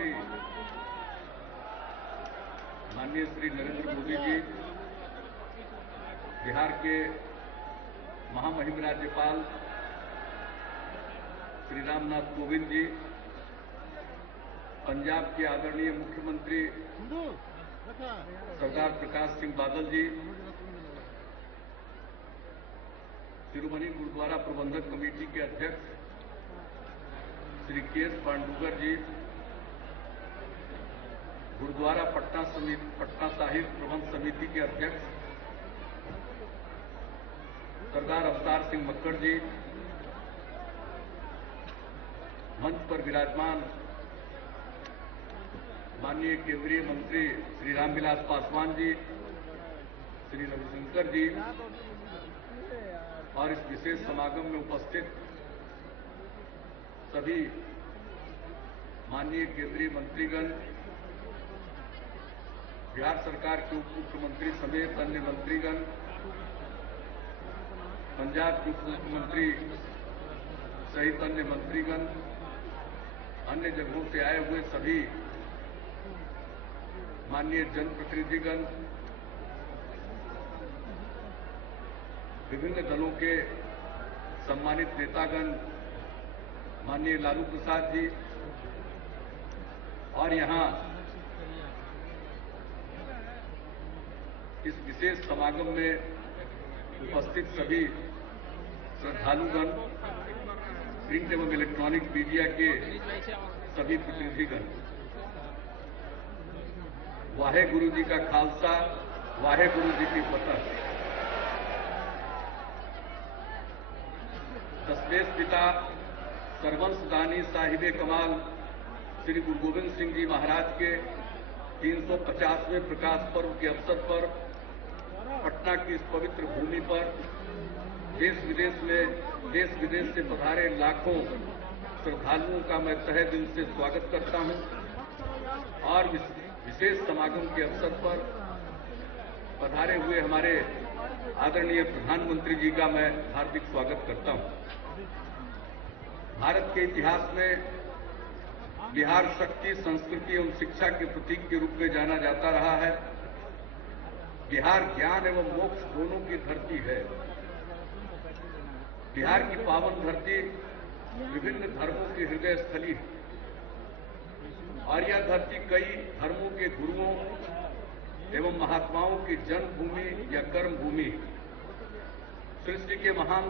प्रधानमंत्री माननीय श्री नरेंद्र मोदी जी, बिहार के महामहिम राज्यपाल श्री रामनाथ कोविंद जी, पंजाब के आदरणीय मुख्यमंत्री सरदार प्रकाश सिंह बादल जी, शिरोमणि गुरुद्वारा प्रबंधक कमेटी के अध्यक्ष श्री के.एस. पांडुगर जी, गुरुद्वारा पटना साहिब प्रबंध समिति के अध्यक्ष सरदार अवतार सिंह मक्कड़ जी, मंच पर विराजमान माननीय केंद्रीय मंत्री श्री रामविलास पासवान जी, श्री रविशंकर जी और इस विशेष समागम में उपस्थित सभी माननीय केंद्रीय मंत्रीगण, बिहार सरकार के उप मुख्यमंत्री समेत अन्य मंत्रीगण, पंजाब के उप मुख्यमंत्री सहित अन्य मंत्रीगण, अन्य जगहों से आए हुए सभी माननीय जनप्रतिनिधिगण, विभिन्न दलों के सम्मानित नेतागण, माननीय लालू प्रसाद जी और यहां इस विशेष समागम में उपस्थित सभी श्रद्धालुगण, प्रिंट एवं इलेक्ट्रॉनिक मीडिया के सभी प्रतिनिधिगण, वाहेगुरु जी का खालसा, वाहेगुरु जी की फतह। दशमेश पिता सर्वंशदानी साहिबे कमाल श्री गुरु गोविंद सिंह जी महाराज के 350वें प्रकाश पर्व के अवसर पर पटना की इस पवित्र भूमि पर देश विदेश से पधारे लाखों श्रद्धालुओं का मैं तहे दिल से स्वागत करता हूं और विशेष समागम के अवसर पर पधारे हुए हमारे आदरणीय प्रधानमंत्री जी का मैं हार्दिक स्वागत करता हूं। भारत के इतिहास में बिहार शक्ति, संस्कृति एवं शिक्षा के प्रतीक के रूप में जाना जाता रहा है। बिहार ज्ञान एवं मोक्ष दोनों की धरती है। बिहार की पावन धरती विभिन्न धर्मों की हृदय स्थली है और यह धरती कई धर्मों के गुरुओं एवं महात्माओं की जन्मभूमि या कर्मभूमि। सृष्टि के महान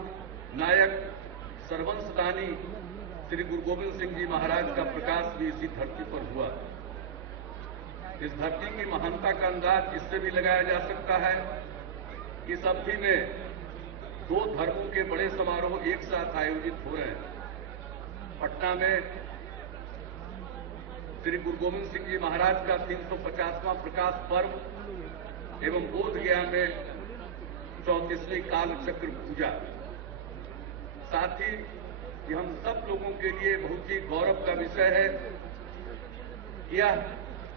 नायक सर्वंशदानी श्री गुरु गोविंद सिंह जी महाराज का प्रकाश भी इसी धरती पर हुआ। इस धरती की महानता का अंदाज इससे भी लगाया जा सकता है कि इस अवधि में दो धर्मों के बड़े समारोह एक साथ आयोजित हो रहे हैं। पटना में श्री गुरु गोविंद सिंह जी महाराज का 350वां प्रकाश पर्व एवं बोध गया में 34वीं काल चक्र पूजा। साथ ही कि हम सब लोगों के लिए बहुत ही गौरव का विषय है। यह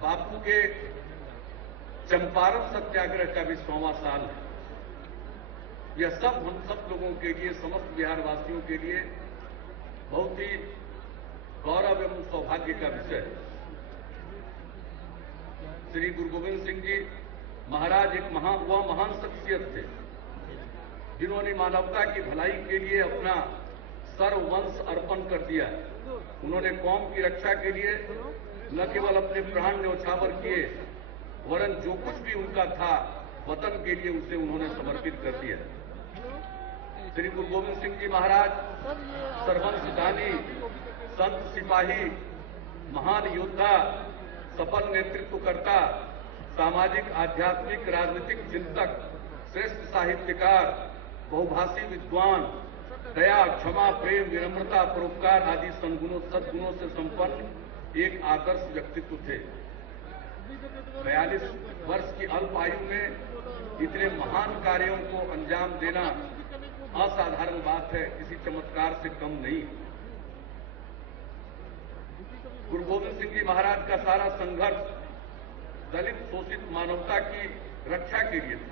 बापू के चंपारण सत्याग्रह का भी 100वां साल है। यह सब हम सब लोगों के लिए, समस्त बिहारवासियों के लिए बहुत ही गौरव एवं सौभाग्य का विषय है। श्री गुरु गोविंद सिंह जी महाराज एक महान शख्सियत थे जिन्होंने मानवता की भलाई के लिए अपना सर्ववंश अर्पण कर दिया। उन्होंने कौम की रक्षा के लिए न केवल अपने प्राण न्यौछावर किए, वरन जो कुछ भी उनका था वतन के लिए उसे उन्होंने समर्पित कर दिया। श्री गुरु गोविंद सिंह जी महाराज सर्वंशदानी, संत सिपाही, महान योद्धा, सफल नेतृत्वकर्ता, सामाजिक, आध्यात्मिक, राजनीतिक चिंतक, श्रेष्ठ साहित्यकार, बहुभाषी विद्वान, दया, क्षमा, प्रेम, विनम्रता, परोपकार आदि सद्गुणों से संपन्न एक आदर्श व्यक्तित्व थे। 42 वर्ष की अल्प आयु में इतने महान कार्यों को अंजाम देना असाधारण बात है, किसी चमत्कार से कम नहीं। गुरु गोविंद सिंह जी महाराज का सारा संघर्ष दलित, शोषित मानवता की रक्षा के लिए था।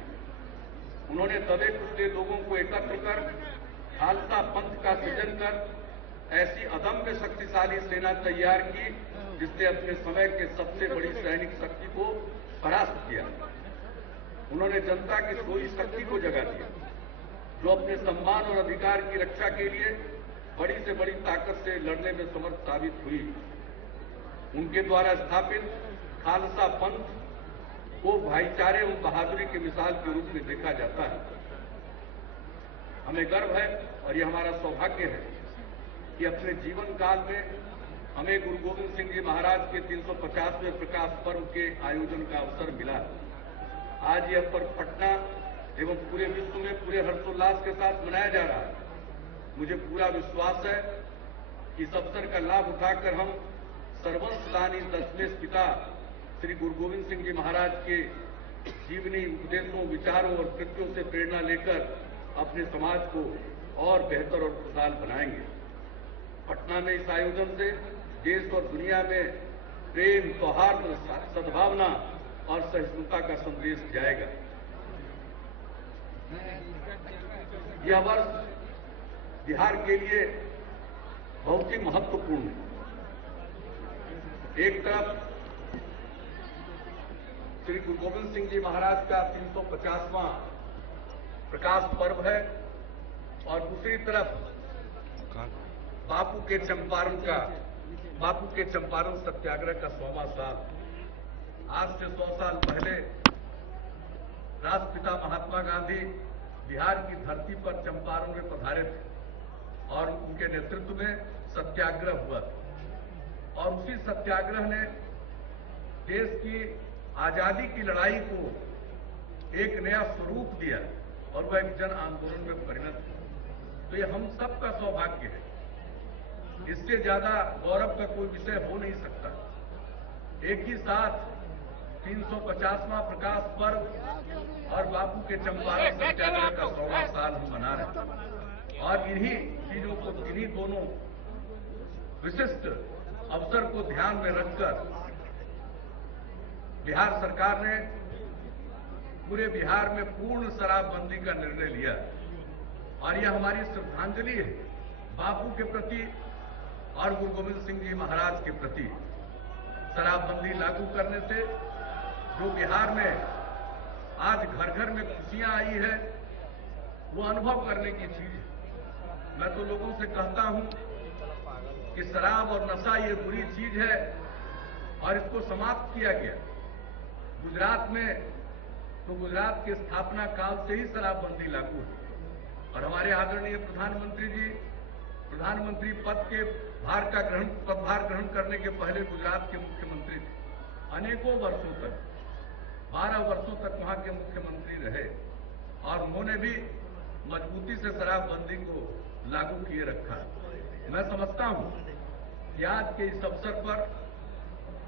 उन्होंने दबे कुचले लोगों को एकत्र कर खालसा पंथ का सृजन कर ऐसी अदम्य शक्तिशाली सेना तैयार की जिसने अपने समय के सबसे बड़ी सैनिक शक्ति को परास्त किया। उन्होंने जनता की सोई शक्ति को जगा दिया, जो अपने सम्मान और अधिकार की रक्षा के लिए बड़ी से बड़ी ताकत से लड़ने में समर्थ साबित हुई। उनके द्वारा स्थापित खालसा पंथ को भाईचारे और बहादुरी की मिसाल के रूप में देखा जाता है। हमें गर्व है और यह हमारा सौभाग्य है कि अपने जीवन काल में हमें गुरु गोविंद सिंह जी महाराज के 350वें प्रकाश पर्व के आयोजन का अवसर मिला। आज यह पर्व पटना एवं पूरे विश्व में पूरे हर्षोल्लास के साथ मनाया जा रहा है। मुझे पूरा विश्वास है कि इस अवसर का लाभ उठाकर हम सर्वस्वदानी दशमेश पिता श्री गुरु गोविंद सिंह जी महाराज के जीवनी उपदेशों, विचारों और कृत्यों से प्रेरणा लेकर अपने समाज को और बेहतर और खुशहाल बनाएंगे। पटना में इस आयोजन से देश और दुनिया में प्रेम, सौहार्द, सद्भावना और सहिष्णुता का संदेश जाएगा। यह वर्ष बिहार के लिए बहुत ही महत्वपूर्ण है। एक तरफ श्री गुरु गोविंद सिंह जी महाराज का 350वां प्रकाश पर्व है और दूसरी तरफ बापू के चंपारण सत्याग्रह का 100वां साल। आज से 100 साल पहले राष्ट्रपिता महात्मा गांधी बिहार की धरती पर चंपारण में पधारे थे और उनके नेतृत्व में सत्याग्रह हुआ था और उसी सत्याग्रह ने देश की आजादी की लड़ाई को एक नया स्वरूप दिया और वह एक जन आंदोलन में परिणत हुआ। तो यह हम सबका सौभाग्य है। इससे ज्यादा गौरव का कोई विषय हो नहीं सकता। एक ही साथ 350वां प्रकाश पर्व और बापू के चंपारण सत्याग्रह का 100वां साल हम मना रहे हैं और इन्हीं चीजों को, इन्हीं दोनों विशिष्ट अवसर को ध्यान में रखकर बिहार सरकार ने पूरे बिहार में पूर्ण शराबबंदी का निर्णय लिया और यह हमारी श्रद्धांजलि है बापू के प्रति और गुरु गोविंद सिंह जी महाराज के प्रति। शराबबंदी लागू करने से जो बिहार में आज घर घर में खुशियां आई है, वो अनुभव करने की चीज है। मैं तो लोगों से कहता हूं कि शराब और नशा ये बुरी चीज है और इसको समाप्त किया गया। गुजरात में तो गुजरात के स्थापना काल से ही शराबबंदी लागू है और हमारे आदरणीय प्रधानमंत्री जी प्रधानमंत्री पद के पदभार ग्रहण करने के पहले गुजरात के मुख्यमंत्री थे। अनेकों वर्षों तक 12 वर्षों तक वहां के मुख्यमंत्री रहे और उन्होंने भी मजबूती से शराबबंदी को लागू किए रखा। मैं समझता हूं कि आज के इस अवसर पर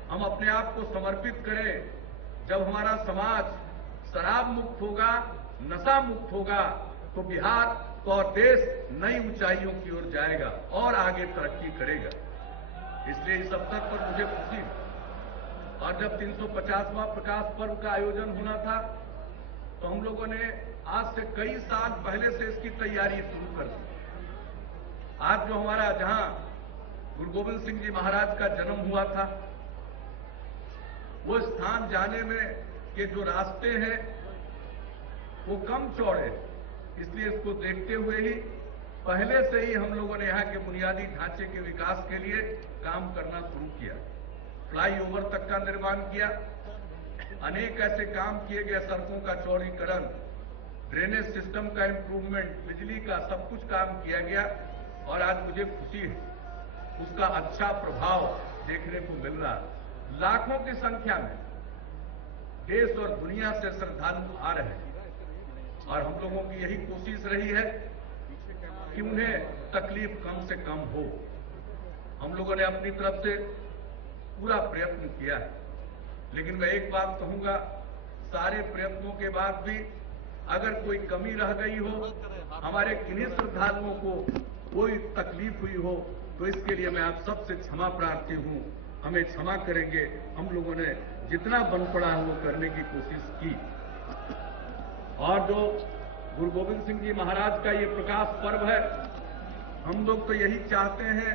हम अपने आप को समर्पित करें। जब हमारा समाज शराब मुक्त होगा, नशा मुक्त होगा, तो बिहार और देश नई ऊंचाइयों की ओर जाएगा और आगे तरक्की करेगा। इसलिए इस अवसर पर मुझे खुशी है और जब 350वां प्रकाश पर्व का आयोजन होना था तो हम लोगों ने आज से कई साल पहले से इसकी तैयारी शुरू कर दी। आज जो हमारा जहां गुरु गोविंद सिंह जी महाराज का जन्म हुआ था, वो स्थान जाने में के जो रास्ते हैं वो कम चौड़े, इसलिए इसको देखते हुए ही पहले से ही हम लोगों ने यहाँ के बुनियादी ढांचे के विकास के लिए काम करना शुरू किया। फ्लाईओवर तक का निर्माण किया, अनेक ऐसे काम किए गए, सड़कों का चौड़ीकरण, ड्रेनेज सिस्टम का इम्प्रूवमेंट, बिजली का सब कुछ काम किया गया और आज मुझे खुशी है उसका अच्छा प्रभाव देखने को मिल रहा। लाखों की संख्या में देश और दुनिया से श्रद्धालु आ रहे हैं और हम लोगों की यही कोशिश रही है कि उन्हें तकलीफ कम से कम हो। हम लोगों ने अपनी तरफ से पूरा प्रयत्न किया है, लेकिन मैं एक बात कहूंगा, सारे प्रयत्नों के बाद भी अगर कोई कमी रह गई हो, हमारे किन्हीं श्रद्धालुओं को कोई तकलीफ हुई हो, तो इसके लिए मैं आप सबसे क्षमा प्रार्थी हूं। हमें क्षमा करेंगे। हम लोगों ने जितना बन पड़ा है वो करने की कोशिश की। और जो गुरु गोविंद सिंह जी महाराज का ये प्रकाश पर्व है, हम लोग तो यही चाहते हैं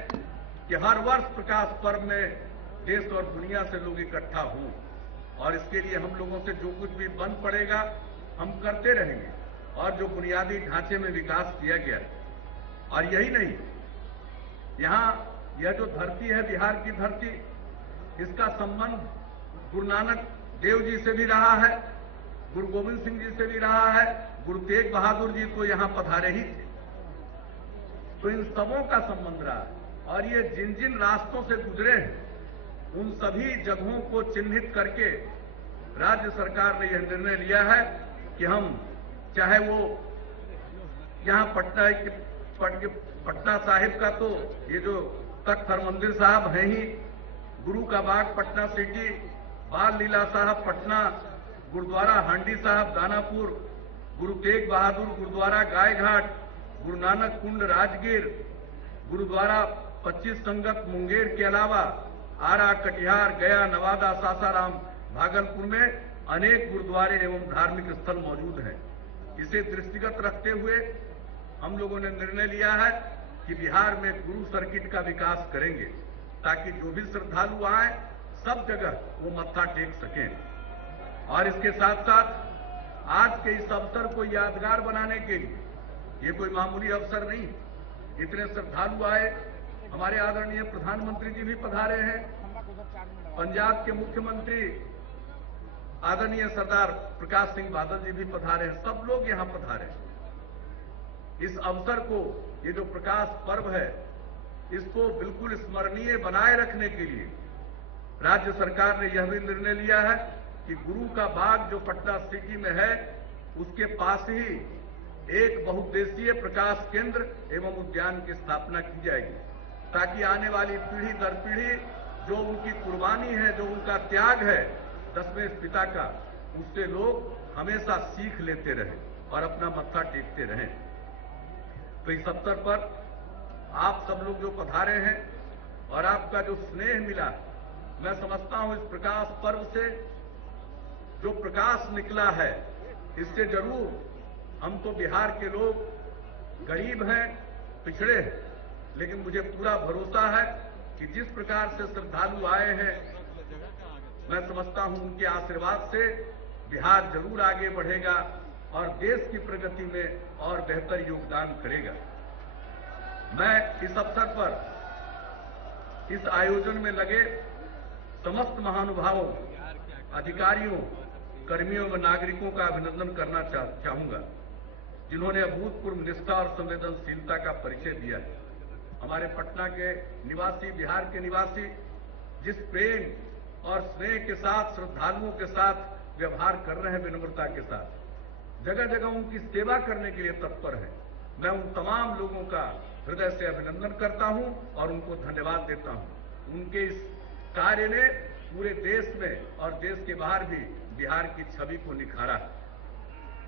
कि हर वर्ष प्रकाश पर्व में देश और दुनिया से लोग इकट्ठा हों, और इसके लिए हम लोगों से जो कुछ भी बन पड़ेगा हम करते रहेंगे। और जो बुनियादी ढांचे में विकास किया गया, और यही नहीं, यहां यह जो धरती है बिहार की धरती, इसका संबंध गुरु नानक देव जी से भी रहा है, गुरु गोविंद सिंह जी से भी रहा है, गुरु तेग बहादुर जी तो यहां पधारे ही थे। तो इन सबों का संबंध रहा है, और ये जिन जिन रास्तों से गुजरे हैं उन सभी जगहों को चिन्हित करके राज्य सरकार ने यह निर्णय लिया है कि हम, चाहे वो यहां पटना साहिब का, तो ये जो तख्त हरमंदिर साहब हैं ही, गुरु का बाग पटना सिटी, बाल लीला साहब पटना, गुरुद्वारा हांडी साहब दानापुर, गुरु तेग बहादुर गुरुद्वारा गायघाट, गुरु नानक कुंड राजगीर, गुरुद्वारा 25 संगत मुंगेर के अलावा आरा, कटिहार, गया, नवादा, सासाराम, भागलपुर में अनेक गुरुद्वारे एवं धार्मिक स्थल मौजूद हैं। इसे दृष्टिगत रखते हुए हम लोगों ने निर्णय लिया है कि बिहार में गुरु सर्किट का विकास करेंगे, ताकि जो भी श्रद्धालु आए सब जगह वो मत्था टेक सकें। और इसके साथ साथ आज के इस अवसर को यादगार बनाने के लिए, ये कोई मामूली अवसर नहीं, इतने श्रद्धालु आए, हमारे आदरणीय प्रधानमंत्री जी भी पधारे हैं, पंजाब के मुख्यमंत्री आदरणीय सरदार प्रकाश सिंह बादल जी भी पधारे हैं, सब लोग यहां पधारे हैं। इस अवसर को, ये जो प्रकाश पर्व है, इसको बिल्कुल स्मरणीय बनाए रखने के लिए राज्य सरकार ने यह भी निर्णय लिया है कि गुरु का बाग जो पटना सिटी में है, उसके पास ही एक बहुउद्देशीय प्रकाश केंद्र एवं उद्यान की स्थापना की जाएगी, ताकि आने वाली पीढ़ी दर पीढ़ी जो उनकी कुर्बानी है, जो उनका त्याग है दसवें पिता का, उससे लोग हमेशा सीख लेते रहें और अपना मत्था टेकते रहें। तो इस अवसर पर आप सब लोग जो पधारे हैं और आपका जो स्नेह मिला, मैं समझता हूं इस प्रकाश पर्व से जो प्रकाश निकला है, इससे जरूर, हम तो बिहार के लोग गरीब हैं, पिछड़े हैं, लेकिन मुझे पूरा भरोसा है कि जिस प्रकार से श्रद्धालु आए हैं, मैं समझता हूं उनके आशीर्वाद से बिहार जरूर आगे बढ़ेगा और देश की प्रगति में और बेहतर योगदान करेगा। मैं इस अवसर पर इस आयोजन में लगे समस्त महानुभावों, अधिकारियों, कर्मियों व नागरिकों का अभिनंदन करना चाहूंगा, जिन्होंने अभूतपूर्व निष्ठा और संवेदनशीलता का परिचय दिया है। हमारे पटना के निवासी, बिहार के निवासी जिस प्रेम और स्नेह के साथ श्रद्धालुओं के साथ व्यवहार कर रहे हैं, विनम्रता के साथ, जगह जगह उनकी सेवा करने के लिए तत्पर हैं, मैं उन तमाम लोगों का हृदय से अभिनंदन करता हूं और उनको धन्यवाद देता हूं। उनके इस कार्य ने पूरे देश में और देश के बाहर भी बिहार की छवि को निखारा।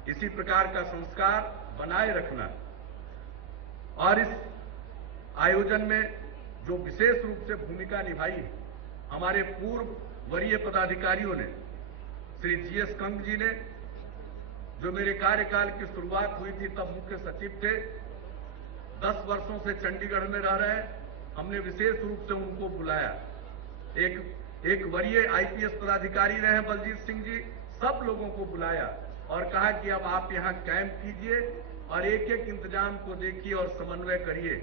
इसी प्रकार का संस्कार बनाए रखना और इस आयोजन में जो विशेष रूप से भूमिका निभाई है, हमारे पूर्व वरीय पदाधिकारियों ने, श्री जीएस कंग जी ने, जो मेरे कार्यकाल की शुरुआत हुई थी तब मुख्य सचिव थे, 10 वर्षों से चंडीगढ़ में रह रहे हैं, हमने विशेष रूप से उनको बुलाया। एक वरीय आईपीएस पदाधिकारी रहे बलजीत सिंह जी, सब लोगों को बुलाया और कहा कि अब आप यहां कैंप कीजिए और एक एक इंतजाम को देखिए और समन्वय करिए,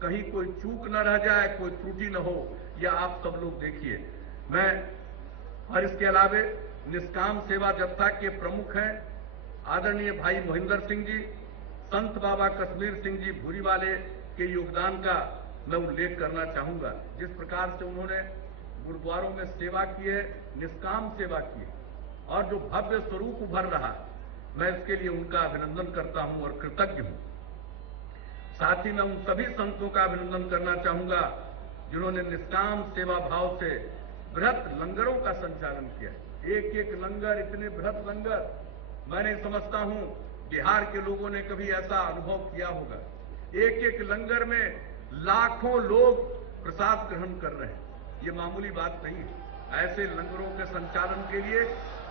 कहीं कोई चूक न रह जाए, कोई त्रुटि न हो, या आप सब लोग देखिए। मैं और इसके अलावे निष्काम सेवा जत्था के प्रमुख हैं आदरणीय भाई मोहिंदर सिंह जी, संत बाबा कश्मीर सिंह जी भूरी वाले के योगदान का मैं उल्लेख करना चाहूंगा। जिस प्रकार से उन्होंने गुरुद्वारों में सेवा की है, निष्काम सेवा की है, और जो भव्य स्वरूप उभर रहा, मैं इसके लिए उनका अभिनंदन करता हूं और कृतज्ञ हूं। साथ ही मैं उन सभी संतों का अभिनंदन करना चाहूंगा जिन्होंने निष्काम सेवा भाव से बृहत लंगरों का संचालन किया। एक एक लंगर, इतने बृहत लंगर, मैं नहीं समझता हूं बिहार के लोगों ने कभी ऐसा अनुभव किया होगा। एक एक लंगर में लाखों लोग प्रसाद ग्रहण कर रहे हैं, ये मामूली बात नहीं है। ऐसे लंगरों के संचालन के लिए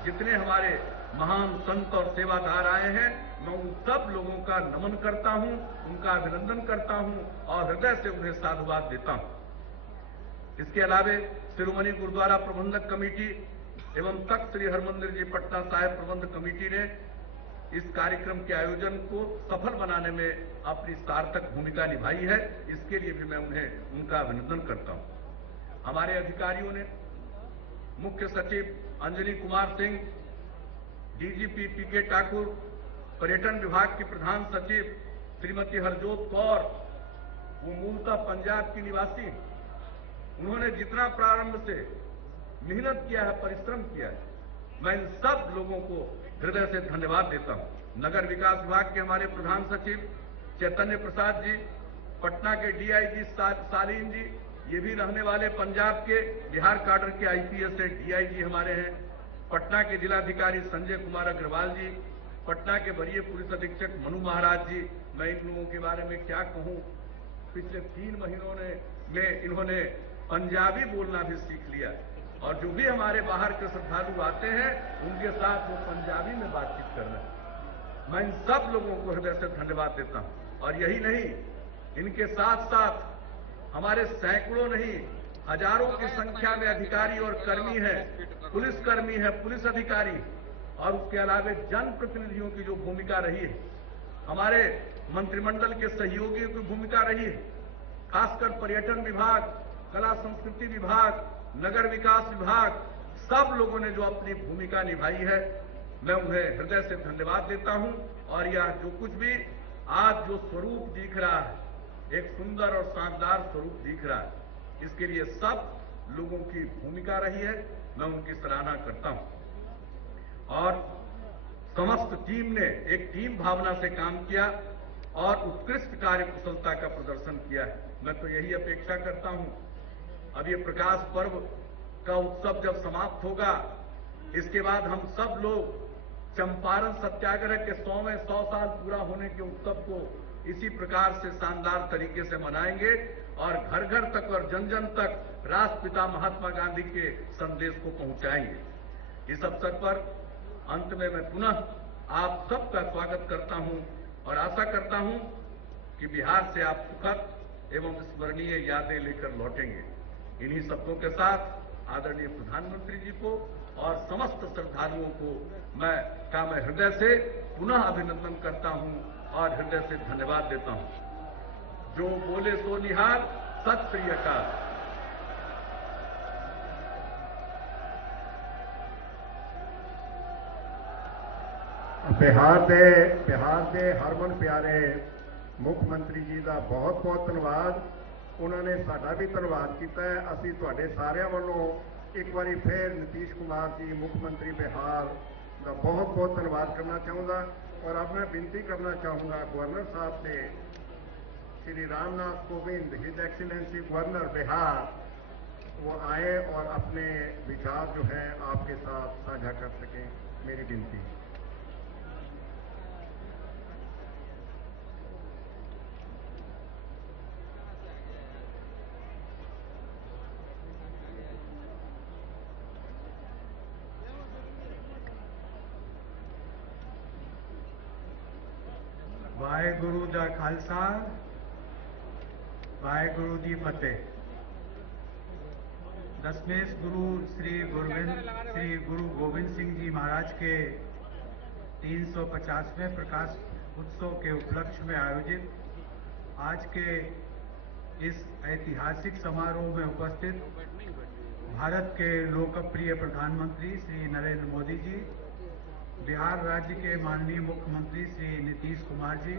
जितने हमारे महान संत और सेवादार आए हैं, मैं उन सब लोगों का नमन करता हूं, उनका अभिनंदन करता हूं और हृदय से उन्हें साधुवाद देता हूं। इसके अलावे शिरोमणि गुरुद्वारा प्रबंधक कमेटी एवं तख्त श्री हरमंदिर जी पटना साहिब प्रबंध कमेटी ने इस कार्यक्रम के आयोजन को सफल बनाने में अपनी सार्थक भूमिका निभाई है। इसके लिए भी मैं उनका अभिनंदन करता हूं। हमारे अधिकारियों ने मुख्य सचिव अंजनी कुमार सिंह, डीजीपी पीके ठाकुर, पर्यटन विभाग की प्रधान सचिव श्रीमती हरजोत कौर, वो मूलतः पंजाब की निवासी, उन्होंने जितना प्रारंभ से मेहनत किया है, परिश्रम किया है, मैं इन सब लोगों को हृदय से धन्यवाद देता हूं। नगर विकास विभाग के हमारे प्रधान सचिव चैतन्य प्रसाद जी, पटना के डीआईजी सालीन जी, ये भी रहने वाले पंजाब के, बिहार काडर के आईपीएस से डीआईजी हमारे हैं, पटना के जिलाधिकारी संजय कुमार अग्रवाल जी, पटना के वरीय पुलिस अधीक्षक मनु महाराज जी। मैं इन लोगों के बारे में क्या कहूं, पिछले 3 महीनों में इन्होंने पंजाबी बोलना भी सीख लिया और जो भी हमारे बाहर के श्रद्धालु आते हैं उनके साथ वो पंजाबी में बातचीत कर रहे हैं। मैं इन सब लोगों को हृदय से धन्यवाद देता हूं। और यही नहीं, इनके साथ साथ हमारे सैकड़ों नहीं हजारों की संख्या में अधिकारी और कर्मी हैं, पुलिसकर्मी हैं, पुलिस अधिकारी, और उसके अलावा जनप्रतिनिधियों की जो भूमिका रही है, हमारे मंत्रिमंडल के सहयोगियों की भूमिका रही है, खासकर पर्यटन विभाग, कला संस्कृति विभाग, नगर विकास विभाग, सब लोगों ने जो अपनी भूमिका निभाई है, मैं उन्हें हृदय से धन्यवाद देता हूं। और यह जो कुछ भी आज जो स्वरूप दिख रहा है, एक सुंदर और शानदार स्वरूप दिख रहा है, इसके लिए सब लोगों की भूमिका रही है, मैं उनकी सराहना करता हूं। और समस्त टीम ने एक टीम भावना से काम किया और उत्कृष्ट कार्य कुशलता का प्रदर्शन किया है। मैं तो यही अपेक्षा करता हूं, अब ये प्रकाश पर्व का उत्सव जब समाप्त होगा, इसके बाद हम सब लोग चंपारण सत्याग्रह के 100 साल पूरा होने के उत्सव को इसी प्रकार से शानदार तरीके से मनाएंगे और घर घर तक और जन जन तक राष्ट्रपिता महात्मा गांधी के संदेश को पहुंचाएंगे। इस अवसर पर अंत में मैं पुनः आप सबका स्वागत करता हूं और आशा करता हूं कि बिहार से आप सुखद एवं स्मरणीय यादें लेकर लौटेंगे। इन्हीं शब्दों के साथ आदरणीय प्रधानमंत्री जी को और समस्त श्रद्धालुओं को मैं हृदय से पुनः अभिनंदन करता हूं और हृदय से धन्यवाद देता हूं। जो बोले सो निहाल, सत श्री अकाल। बिहार ਦੇ ਹਰਮਨ ਪਿਆਰੇ ਮੁੱਖ ਮੰਤਰੀ ਜੀ ਦਾ ਬਹੁਤ-ਬਹੁਤ ਧੰਨਵਾਦ। ਉਹਨਾਂ ਨੇ ਸਾਡਾ ਵੀ ਧੰਨਵਾਦ ਕੀਤਾ ਹੈ। ਅਸੀਂ ਤੁਹਾਡੇ ਸਾਰਿਆਂ ਵੱਲੋਂ ਇੱਕ ਵਾਰੀ ਫਿਰ ਨੀਤੀਸ਼ ਕੁਮਾਰ ਜੀ ਮੁੱਖ ਮੰਤਰੀ ਬਿਹਾਰ ਦਾ ਬਹੁਤ-ਬਹੁਤ ਧੰਨਵਾਦ ਕਰਨਾ ਚਾਹੁੰਦਾ। और अब मैं विनती करना चाहूँगा गवर्नर साहब से, Shri Ramnath Kovind, his excellency governor Bihar, वो आए और अपने विचार जो है आपके साथ साझा कर सकें, मेरी विनती। वाहेगुरु दा खालसा, वाहेगुरु दी फतेह। दसवें गुरु श्री गुरु गोविंद सिंह जी महाराज के 350वें प्रकाश उत्सव के उपलक्ष्य में आयोजित आज के इस ऐतिहासिक समारोह में उपस्थित भारत के लोकप्रिय प्रधानमंत्री श्री नरेंद्र मोदी जी, बिहार राज्य के माननीय मुख्यमंत्री श्री नीतीश कुमार जी,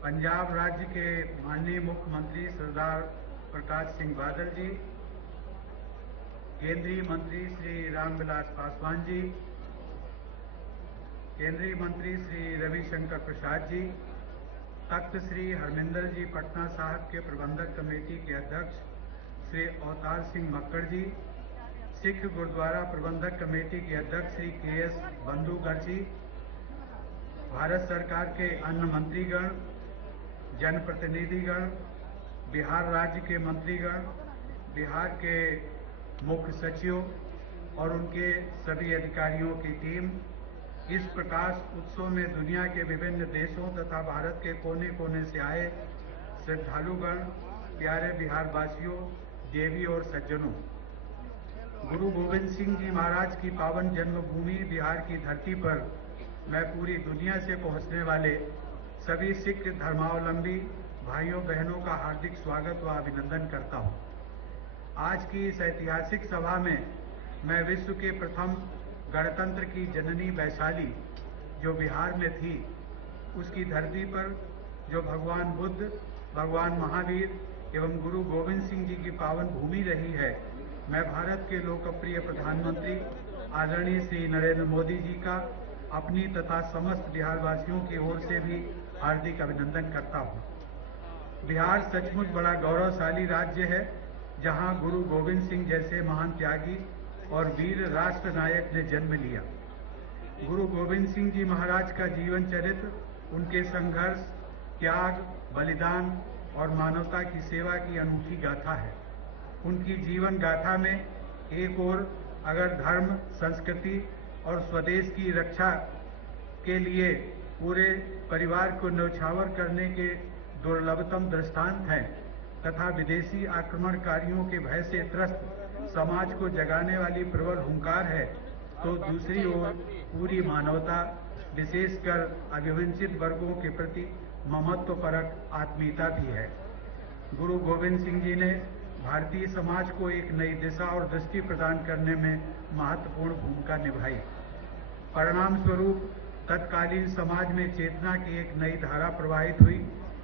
पंजाब राज्य के माननीय मुख्यमंत्री सरदार प्रकाश सिंह बादल जी, केंद्रीय मंत्री श्री रामविलास पासवान जी, केंद्रीय मंत्री श्री रविशंकर प्रसाद जी, तख्त श्री हरमिंदर जी पटना साहिब के प्रबंधक कमेटी के अध्यक्ष श्री अवतार सिंह मक्कड़ जी, सिख गुरुद्वारा प्रबंधक कमेटी के अध्यक्ष श्री के.एस. बंधुगढ़ जी, भारत सरकार के अन्य मंत्रीगण, जनप्रतिनिधिगण, बिहार राज्य के मंत्रीगण, बिहार के मुख्य सचिव और उनके सभी अधिकारियों की टीम, इस प्रकाश उत्सव में दुनिया के विभिन्न देशों तथा भारत के कोने कोने से आए श्रद्धालुगण, प्यारे बिहार वासियों, देवी और सज्जनों, गुरु गोविंद सिंह जी महाराज की पावन जन्मभूमि बिहार की धरती पर मैं पूरी दुनिया से पहुंचने वाले सभी सिख धर्मावलंबी भाइयों बहनों का हार्दिक स्वागत व अभिनंदन करता हूं। आज की इस ऐतिहासिक सभा में मैं विश्व के प्रथम गणतंत्र की जननी वैशाली जो बिहार में थी, उसकी धरती पर जो भगवान बुद्ध, भगवान महावीर एवं गुरु गोविंद सिंह जी की पावन भूमि रही है, मैं भारत के लोकप्रिय प्रधानमंत्री आदरणीय श्री नरेंद्र मोदी जी का अपनी तथा समस्त बिहारवासियों की ओर से भी हार्दिक अभिनंदन करता हूं। बिहार सचमुच बड़ा गौरवशाली राज्य है, जहां गुरु गोविंद सिंह जैसे महान त्यागी और वीर राष्ट्र नायक ने जन्म लिया। गुरु गोविंद सिंह जी महाराज का जीवन चरित्र उनके संघर्ष, त्याग, बलिदान और मानवता की सेवा की अनूठी गाथा है। उनकी जीवन गाथा में एक ओर अगर धर्म, संस्कृति और स्वदेश की रक्षा के लिए पूरे परिवार को न्यौछावर करने के दुर्लभतम दृष्टांत हैं तथा विदेशी आक्रमणकारियों के भय से त्रस्त समाज को जगाने वाली प्रबल हुंकार है, तो दूसरी ओर पूरी मानवता, विशेषकर अभिवंचित वर्गों के प्रति ममत्वपरक आत्मीयता भी है। गुरु गोविंद सिंह जी ने भारतीय समाज को एक नई दिशा और दृष्टि प्रदान करने में महत्वपूर्ण भूमिका निभाई। परिणाम स्वरूप तत्कालीन समाज में चेतना की एक नई धारा प्रवाहित हुई,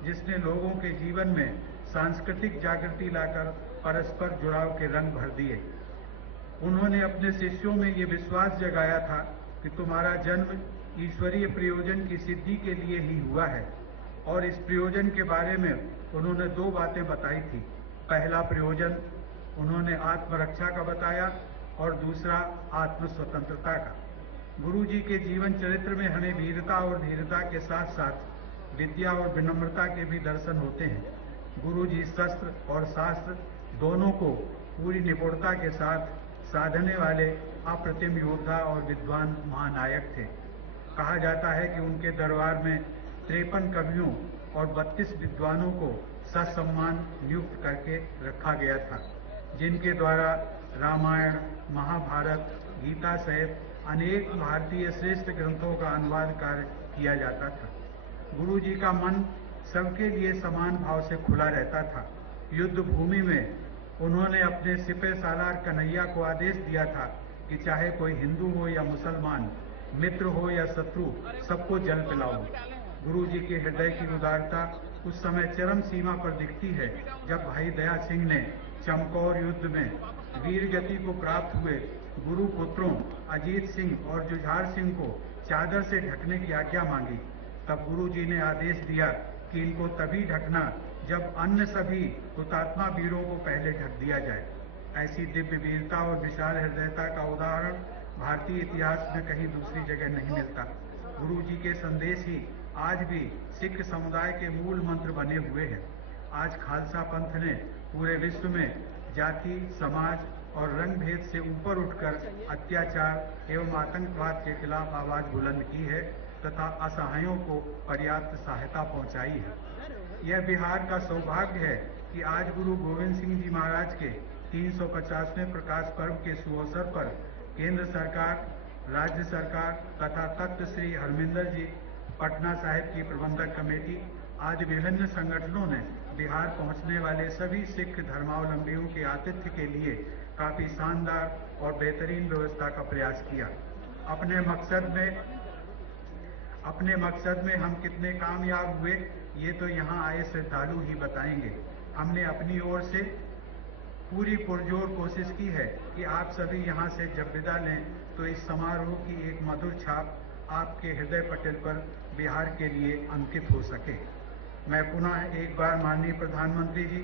जिसने लोगों के जीवन में सांस्कृतिक जागृति लाकर परस्पर जुड़ाव के रंग भर दिए। उन्होंने अपने शिष्यों में ये विश्वास जगाया था कि तुम्हारा जन्म ईश्वरीय प्रयोजन की सिद्धि के लिए ही हुआ है, और इस प्रयोजन के बारे में उन्होंने दो बातें बताई थी। पहला प्रयोजन उन्होंने आत्मरक्षा का बताया और दूसरा आत्म स्वतंत्रता का। गुरु जी के जीवन चरित्र में हमें वीरता और धीरता के साथ साथ विद्या और विनम्रता के भी दर्शन होते हैं। गुरु जी शस्त्र और शास्त्र दोनों को पूरी निपुणता के साथ साधने वाले अप्रतिम योद्धा और विद्वान महानायक थे। कहा जाता है कि उनके दरबार में 53 कवियों और 32 विद्वानों को ससम्मान नियुक्त करके रखा गया था, जिनके द्वारा रामायण, महाभारत, गीता सहित अनेक भारतीय श्रेष्ठ ग्रंथों का अनुवाद कार्य किया जाता था। गुरु जी का मन सबके लिए समान भाव से खुला रहता था। युद्ध भूमि में उन्होंने अपने सिपह सालार कन्हैया को आदेश दिया था कि चाहे कोई हिंदू हो या मुसलमान, मित्र हो या शत्रु, सबको जल पिलाओ। गुरु जी के हृदय की उदारता उस समय चरम सीमा पर दिखती है, जब भाई दया सिंह ने चमकौर युद्ध में वीर गति को प्राप्त हुए गुरु पुत्रों अजीत सिंह और जुझार सिंह को चादर से ढकने की आज्ञा मांगी। तब गुरु जी ने आदेश दिया कि इनको तभी ढकना जब अन्य सभी हुतात्मा वीरों को पहले ढक दिया जाए। ऐसी दिव्य वीरता और विशाल हृदयता का उदाहरण भारतीय इतिहास में कहीं दूसरी जगह नहीं मिलता। गुरु जी के संदेश ही आज भी सिख समुदाय के मूल मंत्र बने हुए हैं। आज खालसा पंथ ने पूरे विश्व में जाति, समाज और रंग भेद से ऊपर उठकर अत्याचार एवं आतंकवाद के खिलाफ आवाज बुलंद की है तथा असहायों को पर्याप्त सहायता पहुंचाई है। यह बिहार का सौभाग्य है कि आज गुरु गोविंद सिंह जी महाराज के 350वें प्रकाश पर्व के सुअवसर पर केंद्र सरकार, राज्य सरकार तथा तख्त श्री हरमिंदर जी पटना साहिब की प्रबंधक कमेटी आदि विभिन्न संगठनों ने बिहार पहुंचने वाले सभी सिख धर्मावलंबियों के आतिथ्य के लिए काफी शानदार और बेहतरीन व्यवस्था का प्रयास किया। अपने मकसद में हम कितने कामयाब हुए, ये तो यहाँ आए श्रद्धालु ही बताएंगे। हमने अपनी ओर से पूरी पुरजोर कोशिश की है कि आप सभी यहाँ से जब विदा लें तो इस समारोह की एक मधुर छाप आपके हृदय पटल पर बिहार के लिए अंकित हो सके। मैं पुनः एक बार माननीय प्रधानमंत्री जी,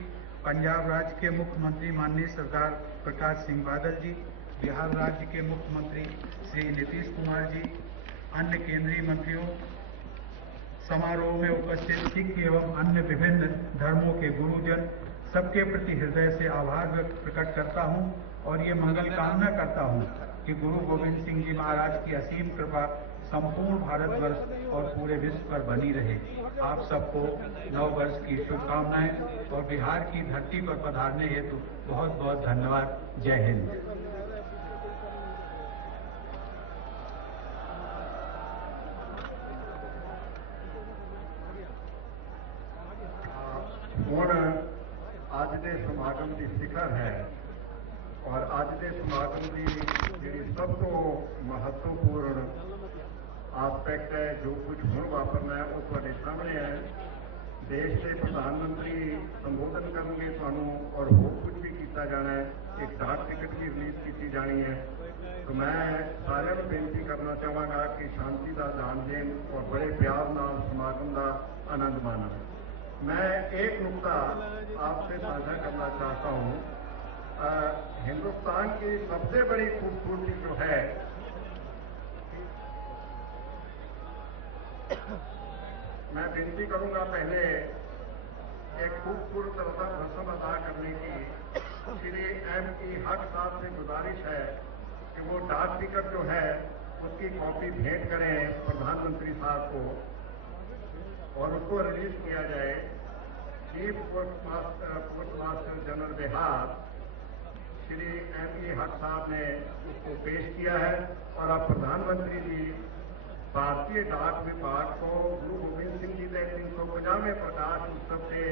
पंजाब राज्य के मुख्यमंत्री माननीय सरदार प्रकाश सिंह बादल जी, बिहार राज्य के मुख्यमंत्री श्री नीतीश कुमार जी, अन्य केंद्रीय मंत्रियों, समारोह में उपस्थित सिख एवं अन्य विभिन्न धर्मों के गुरुजन, सबके प्रति हृदय से आभार प्रकट करता हूं और ये मंगल कामना करता हूं कि गुरु गोविंद सिंह जी महाराज की असीम कृपा संपूर्ण भारतवर्ष और पूरे विश्व पर बनी रहे। आप सबको नव वर्ष की शुभकामनाएं और बिहार की धरती पर पधारने हेतु बहुत बहुत धन्यवाद। जय हिंद। अवसर है और अज के समागम की जी सब तो महत्वपूर्ण आस्पैक्ट है, जो कुछ हुण वापरना है वो तुहाडे सामने है। देश के प्रधानमंत्री संबोधन करेंगे थानू और होर कुछ भी किया जाना है, एक डाक टिकट भी रिलीज की जानी है। तो मैं सारिਆਂ ਨੂੰ बेनती करना चाहांगा कि शांति का दान देन और बड़े प्यार नाल समागम का आनंद माना। मैं एक नुकता आपसे साझा करना चाहता हूँ। हिंदुस्तान की सबसे बड़ी खूबसूरती जो है, मैं विनती करूंगा पहले एक खूबसूरत रस्म अदा करने की। श्री M.E. हक साहब से गुजारिश है कि वो डाक टिकट जो है उसकी कॉपी भेंट करें प्रधानमंत्री साहब को और उसको रिलीज किया जाए। Chief postmaster general Bihar Shri M.E. हक साहब ने उसको पेश किया है और अब प्रधानमंत्री जी भारतीय डाक विभाग को गुरु गोबिंद सिंह जी के 350वें प्रकाश उत्सव से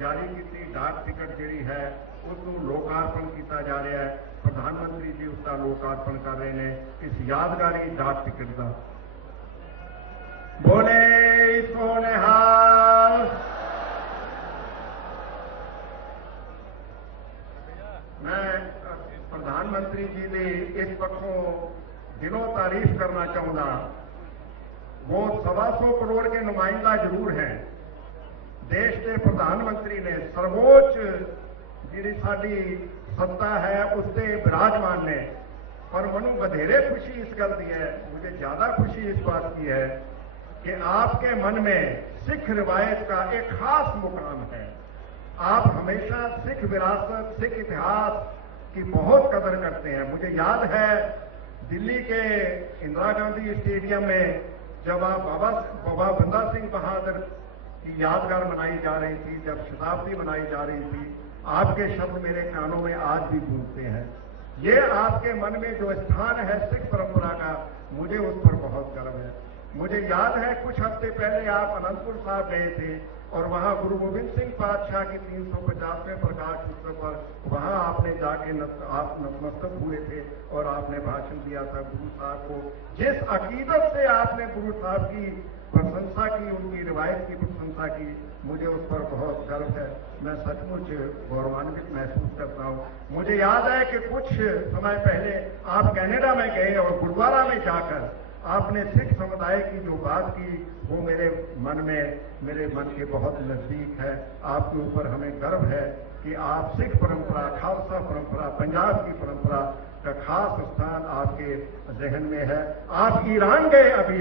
जारी की डाक टिकट जी है उसको लोकार्पण किया जा रहा है। प्रधानमंत्री जी उसका लोकार्पण कर रहे हैं इस यादगारी डाक टिकट का। बोले सोनिहाल। मैं प्रधानमंत्री जी की इस पक्षों दिलों तारीफ करना चाहूंगा। वो 125 करोड़ के नुमाइंदा जरूर हैं। देश के प्रधानमंत्री ने सर्वोच्च जी साडी सत्ता है उससे विराजमान ने, पर मनु बधेरे खुशी इस गल की है, मुझे ज्यादा खुशी इस बात की है कि आपके मन में सिख रिवायत का एक खास मुकाम है। आप हमेशा सिख विरासत, सिख इतिहास की बहुत कदर करते हैं। मुझे याद है दिल्ली के इंदिरा गांधी स्टेडियम में जब आप बाबा बंदा सिंह बहादुर की यादगार मनाई जा रही थी, जब शताब्दी मनाई जा रही थी, आपके शब्द मेरे कानों में आज भी गूंजते हैं। ये आपके मन में जो स्थान है सिख परंपरा का, मुझे उस पर बहुत गर्व है। मुझे याद है कुछ हफ्ते पहले आप अनंतपुर साहब गए थे और वहां गुरु गोबिंद सिंह पातशाह की 350वें प्रकाश उत्सव पर वहां आपने जाके आप नतमस्तक हुए थे और आपने भाषण दिया था गुरु साहब को। जिस अकीदत से आपने गुरु साहब की प्रशंसा की, उनकी रिवायत की प्रशंसा की, मुझे उस पर बहुत गर्व है। मैं सचमुच गौरवान्वित महसूस करता हूँ। मुझे याद है कि कुछ समय पहले आप कनाडा में गए और गुरुद्वारा में जाकर आपने सिख समुदाय की जो बात की वो मेरे मन के बहुत नजदीक है। आपके ऊपर हमें गर्व है कि आप सिख परंपरा, खालसा परंपरा, पंजाब की परंपरा का खास स्थान आपके जहन में है। आप ईरान गए अभी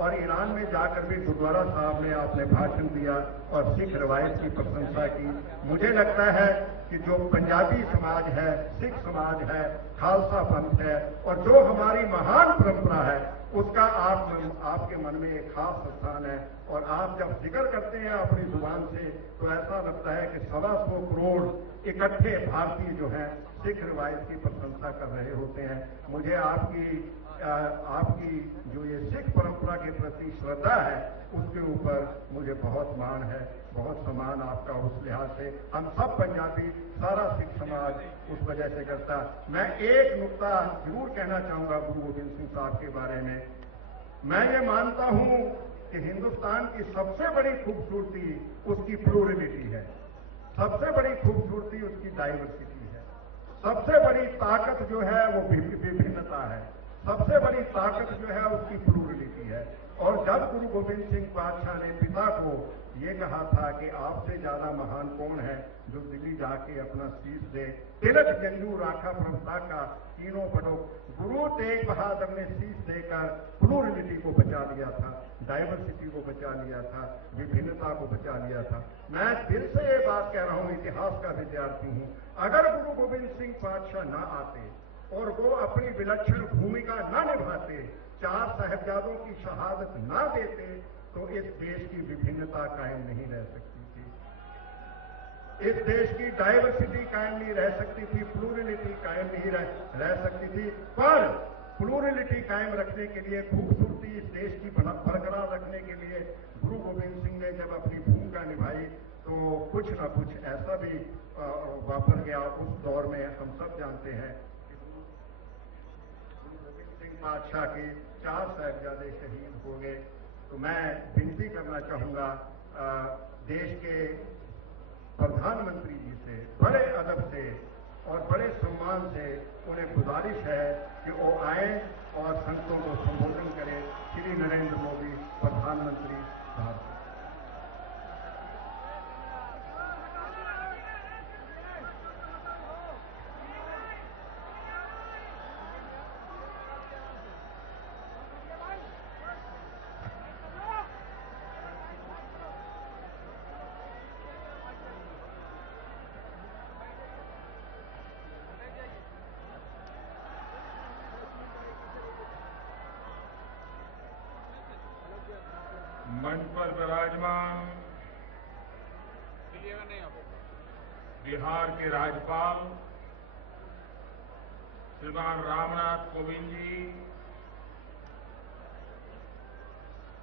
और ईरान में जाकर भी गुरुद्वारा साहब में आपने भाषण दिया और सिख रवायत की प्रशंसा की। मुझे लगता है कि जो पंजाबी समाज है, सिख समाज है, खालसा पंथ है और जो हमारी महान परंपरा है उसका आपके मन में एक खास स्थान है। और आप जब जिक्र करते हैं अपनी जुबान से तो ऐसा लगता है कि 125 करोड़ इकट्ठे भारतीय जो हैं सिख रिवायत की प्रशंसा कर रहे होते हैं। मुझे आपकी जो ये सिख परंपरा के प्रति श्रद्धा है उसके ऊपर मुझे बहुत मान है, बहुत सम्मान आपका उस लिहाज से। हम सब पंजाबी, सारा सिख समाज उस वजह से करता। मैं एक नुक्ता जरूर कहना चाहूंगा गुरु गोबिंद सिंह साहब के बारे में। मैं ये मानता हूं कि हिंदुस्तान की सबसे बड़ी खूबसूरती उसकी प्लूरलिटी है, सबसे बड़ी खूबसूरती उसकी डाइवर्सिटी है, सबसे बड़ी ताकत जो है वो विभिन्नता है, सबसे बड़ी ताकत जो है उसकी प्लूरलिटी है। और जब गुरु गोबिंद सिंह पातशाह ने पिता को ये कहा था कि आपसे ज्यादा महान कौन है जो दिल्ली जाके अपना शीश दे, तिलक जंजू राखा प्रभुता का तीनों बड़ो, गुरु तेग बहादुर ने शीश देकर प्लूरलिटी को बचा लिया था, डाइवर्सिटी को बचा लिया था, विभिन्नता को बचा लिया था। मैं दिल से ये बात कह रहा हूं, इतिहास का विद्यार्थी हूं। अगर गुरु गोबिंद सिंह पातशाह न आते और वो अपनी विलक्षण भूमिका न निभाते, 4 साहिबजादों की शहादत न देते तो इस देश की विभिन्नता कायम नहीं रह सकती थी, इस देश की डाइवर्सिटी कायम नहीं रह सकती थी, प्लूरलिटी कायम नहीं रह सकती थी। पर प्लूरलिटी कायम रखने के लिए, खूबसूरती इस देश की बरकरार रखने के लिए गुरु गोबिंद सिंह ने जब अपनी भूमिका निभाई तो तो कुछ ना कुछ ऐसा भी वापर गया उस दौर में। हम सब जानते हैं कि गुरु गोविंद सिंह बादशाह के 4 साहिबजादे शहीद हो गए। तो मैं विनती करना चाहूँगा देश के प्रधानमंत्री जी से बड़े अदब से और बड़े सम्मान से उन्हें गुजारिश है कि वो आए और संतों को संबोधन करें। श्री नरेंद्र मोदी प्रधानमंत्री साहब। मंच पर विराजमान बिहार के राज्यपाल श्रीमान रामनाथ कोविंद जी,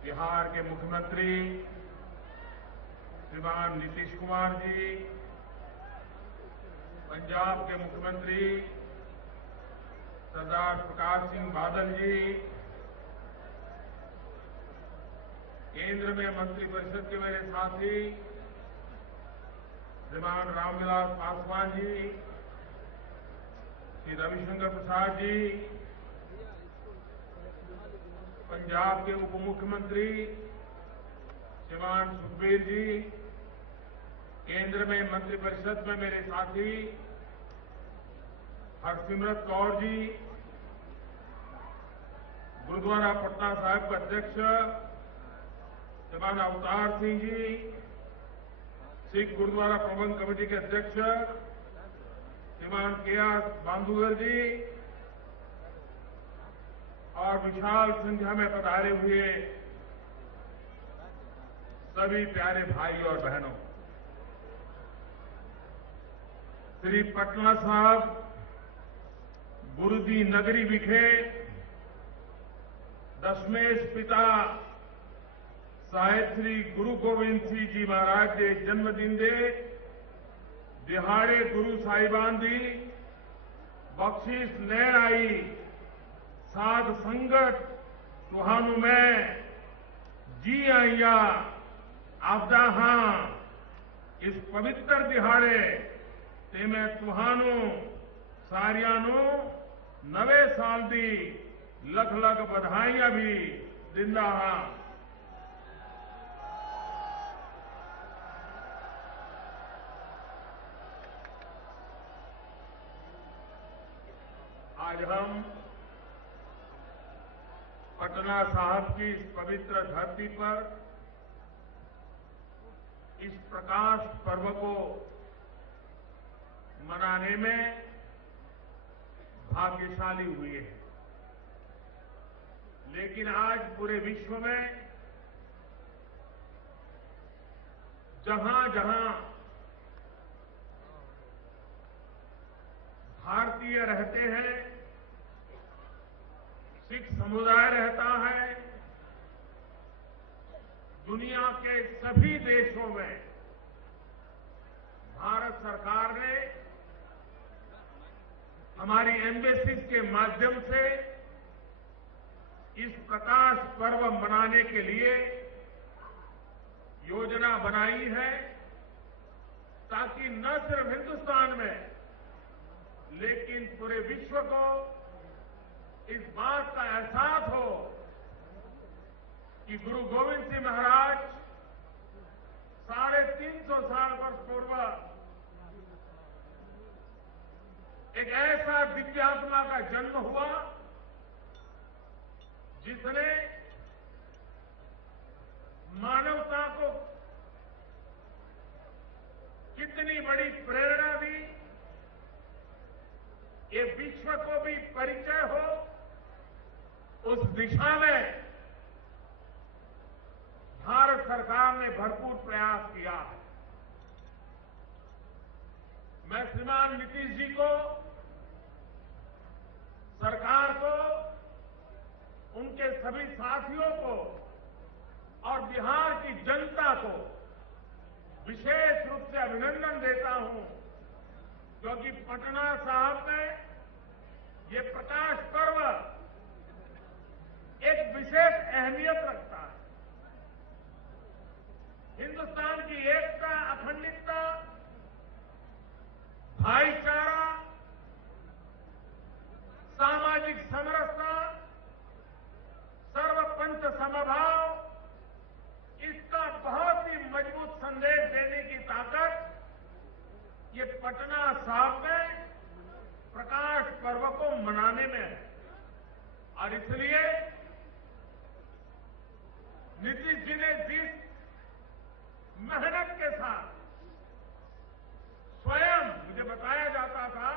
बिहार के मुख्यमंत्री श्रीमान नीतीश कुमार जी, पंजाब के मुख्यमंत्री सरदार प्रकाश सिंह बादल जी, केंद्र में मंत्रिपरिषद के मेरे साथी श्रीमान रामविलास पासवान जी, श्री रविशंकर प्रसाद जी, पंजाब के उप मुख्यमंत्री श्रीमान सुखबीर जी, केंद्र में मंत्रिपरिषद में मेरे साथी हरसिमरत कौर जी, गुरुद्वारा पटना साहिब के अध्यक्ष श्रीमान अवतार सिंह जी, सिख गुरुद्वारा प्रबंध कमेटी के अध्यक्ष श्रीमान के.आर. बांधुगल जी और विशाल संख्या में पधारे हुए सभी प्यारे भाई और बहनों, श्री पटना साहब गुरुदी नगरी विखे दशमेश पिता साहिब श्री गुरु गोबिंद सिंह जी महाराज के जन्मदिन दे दिहाड़े गुरु साहिबान दी बख्शीश लैण आई साध संगत तुहानू मैं जी आईया आपदा हां। इस पवित्र दिहाड़े ते मैं तुहानू सारियां नू नवे साल दी लख लख बधाइयां भी दिंदा हां। आज हम पटना साहब की इस पवित्र धरती पर इस प्रकाश पर्व को मनाने में भाग्यशाली हुए हैं। लेकिन आज पूरे विश्व में जहां जहां भारतीय रहते हैं, सिख समुदाय रहता है, दुनिया के सभी देशों में भारत सरकार ने हमारी एम्बेसीज के माध्यम से इस प्रकाश पर्व मनाने के लिए योजना बनाई है, ताकि न सिर्फ हिंदुस्तान में लेकिन पूरे विश्व को इस बात का एहसास हो कि गुरु गोविंद सिंह महाराज 350 साल वर्ष पूर्व एक ऐसा दिव्यात्मा का जन्म हुआ जिसने मानवता को कितनी बड़ी प्रेरणा दी, ये विश्व को भी परिचय हो, उस दिशा में भारत सरकार ने भरपूर प्रयास किया है। मैं श्रीमान नीतीश जी को, सरकार को, उनके सभी साथियों को और बिहार की जनता को विशेष रूप से अभिनंदन देता हूं, क्योंकि पटना साहब में ये प्रकाश पर्व एक विशेष अहमियत रखता है। हिंदुस्तान की एकता, अखंडता, भाईचारा, सामाजिक समरसता, सर्वपंथ समभाव, इसका बहुत ही मजबूत संदेश देने की ताकत ये पटना साहब में प्रकाश पर्व को मनाने में है। और इसलिए नीतीश जी ने जिस मेहनत के साथ स्वयं, मुझे बताया जाता था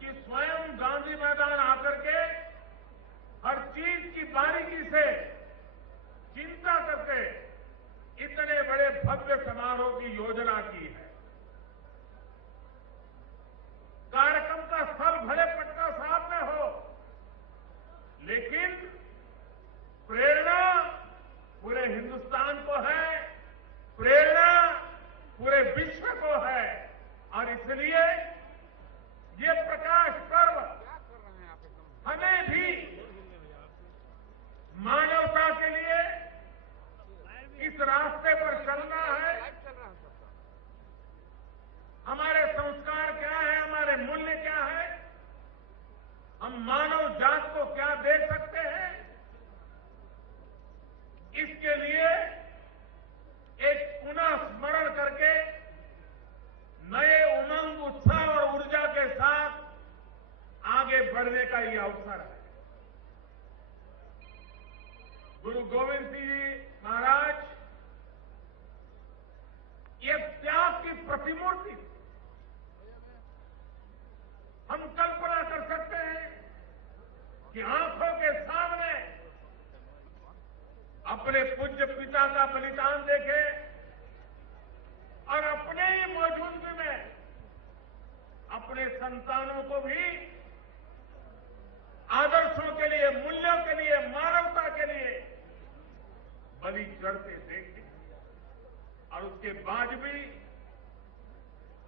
कि स्वयं गांधी मैदान आकर के हर चीज की बारीकी से चिंता करके इतने बड़े भव्य समारोह की योजना की है। कार्यक्रम का स्थल भले पटना साहब में हो, लेकिन प्रेरणा पूरे हिंदुस्तान को है, प्रेरणा पूरे विश्व को है। और इसलिए ये प्रकाश पर्व हमें भी मानवता के लिए इस रास्ते पर चलना है। हमारे संस्कार क्या है, हमारे मूल्य क्या है, हम मानव जात को क्या दे सकते हैं, इसके लिए एक पुनः स्मरण करके नए उमंग, उत्साह और ऊर्जा के साथ आगे बढ़ने का ये अवसर है। गुरु गोविंद सिंह जी महाराज ये त्याग की प्रतिमूर्ति। हम कल्पना कर सकते हैं कि आंखों के सामने अपने पूज्य पिता का बलिदान देखे और अपने ही मौजूदगी में अपने संतानों को भी आदर्शों के लिए, मूल्यों के लिए, मानवता के लिए बलि चढ़ते देखे और उसके बाद भी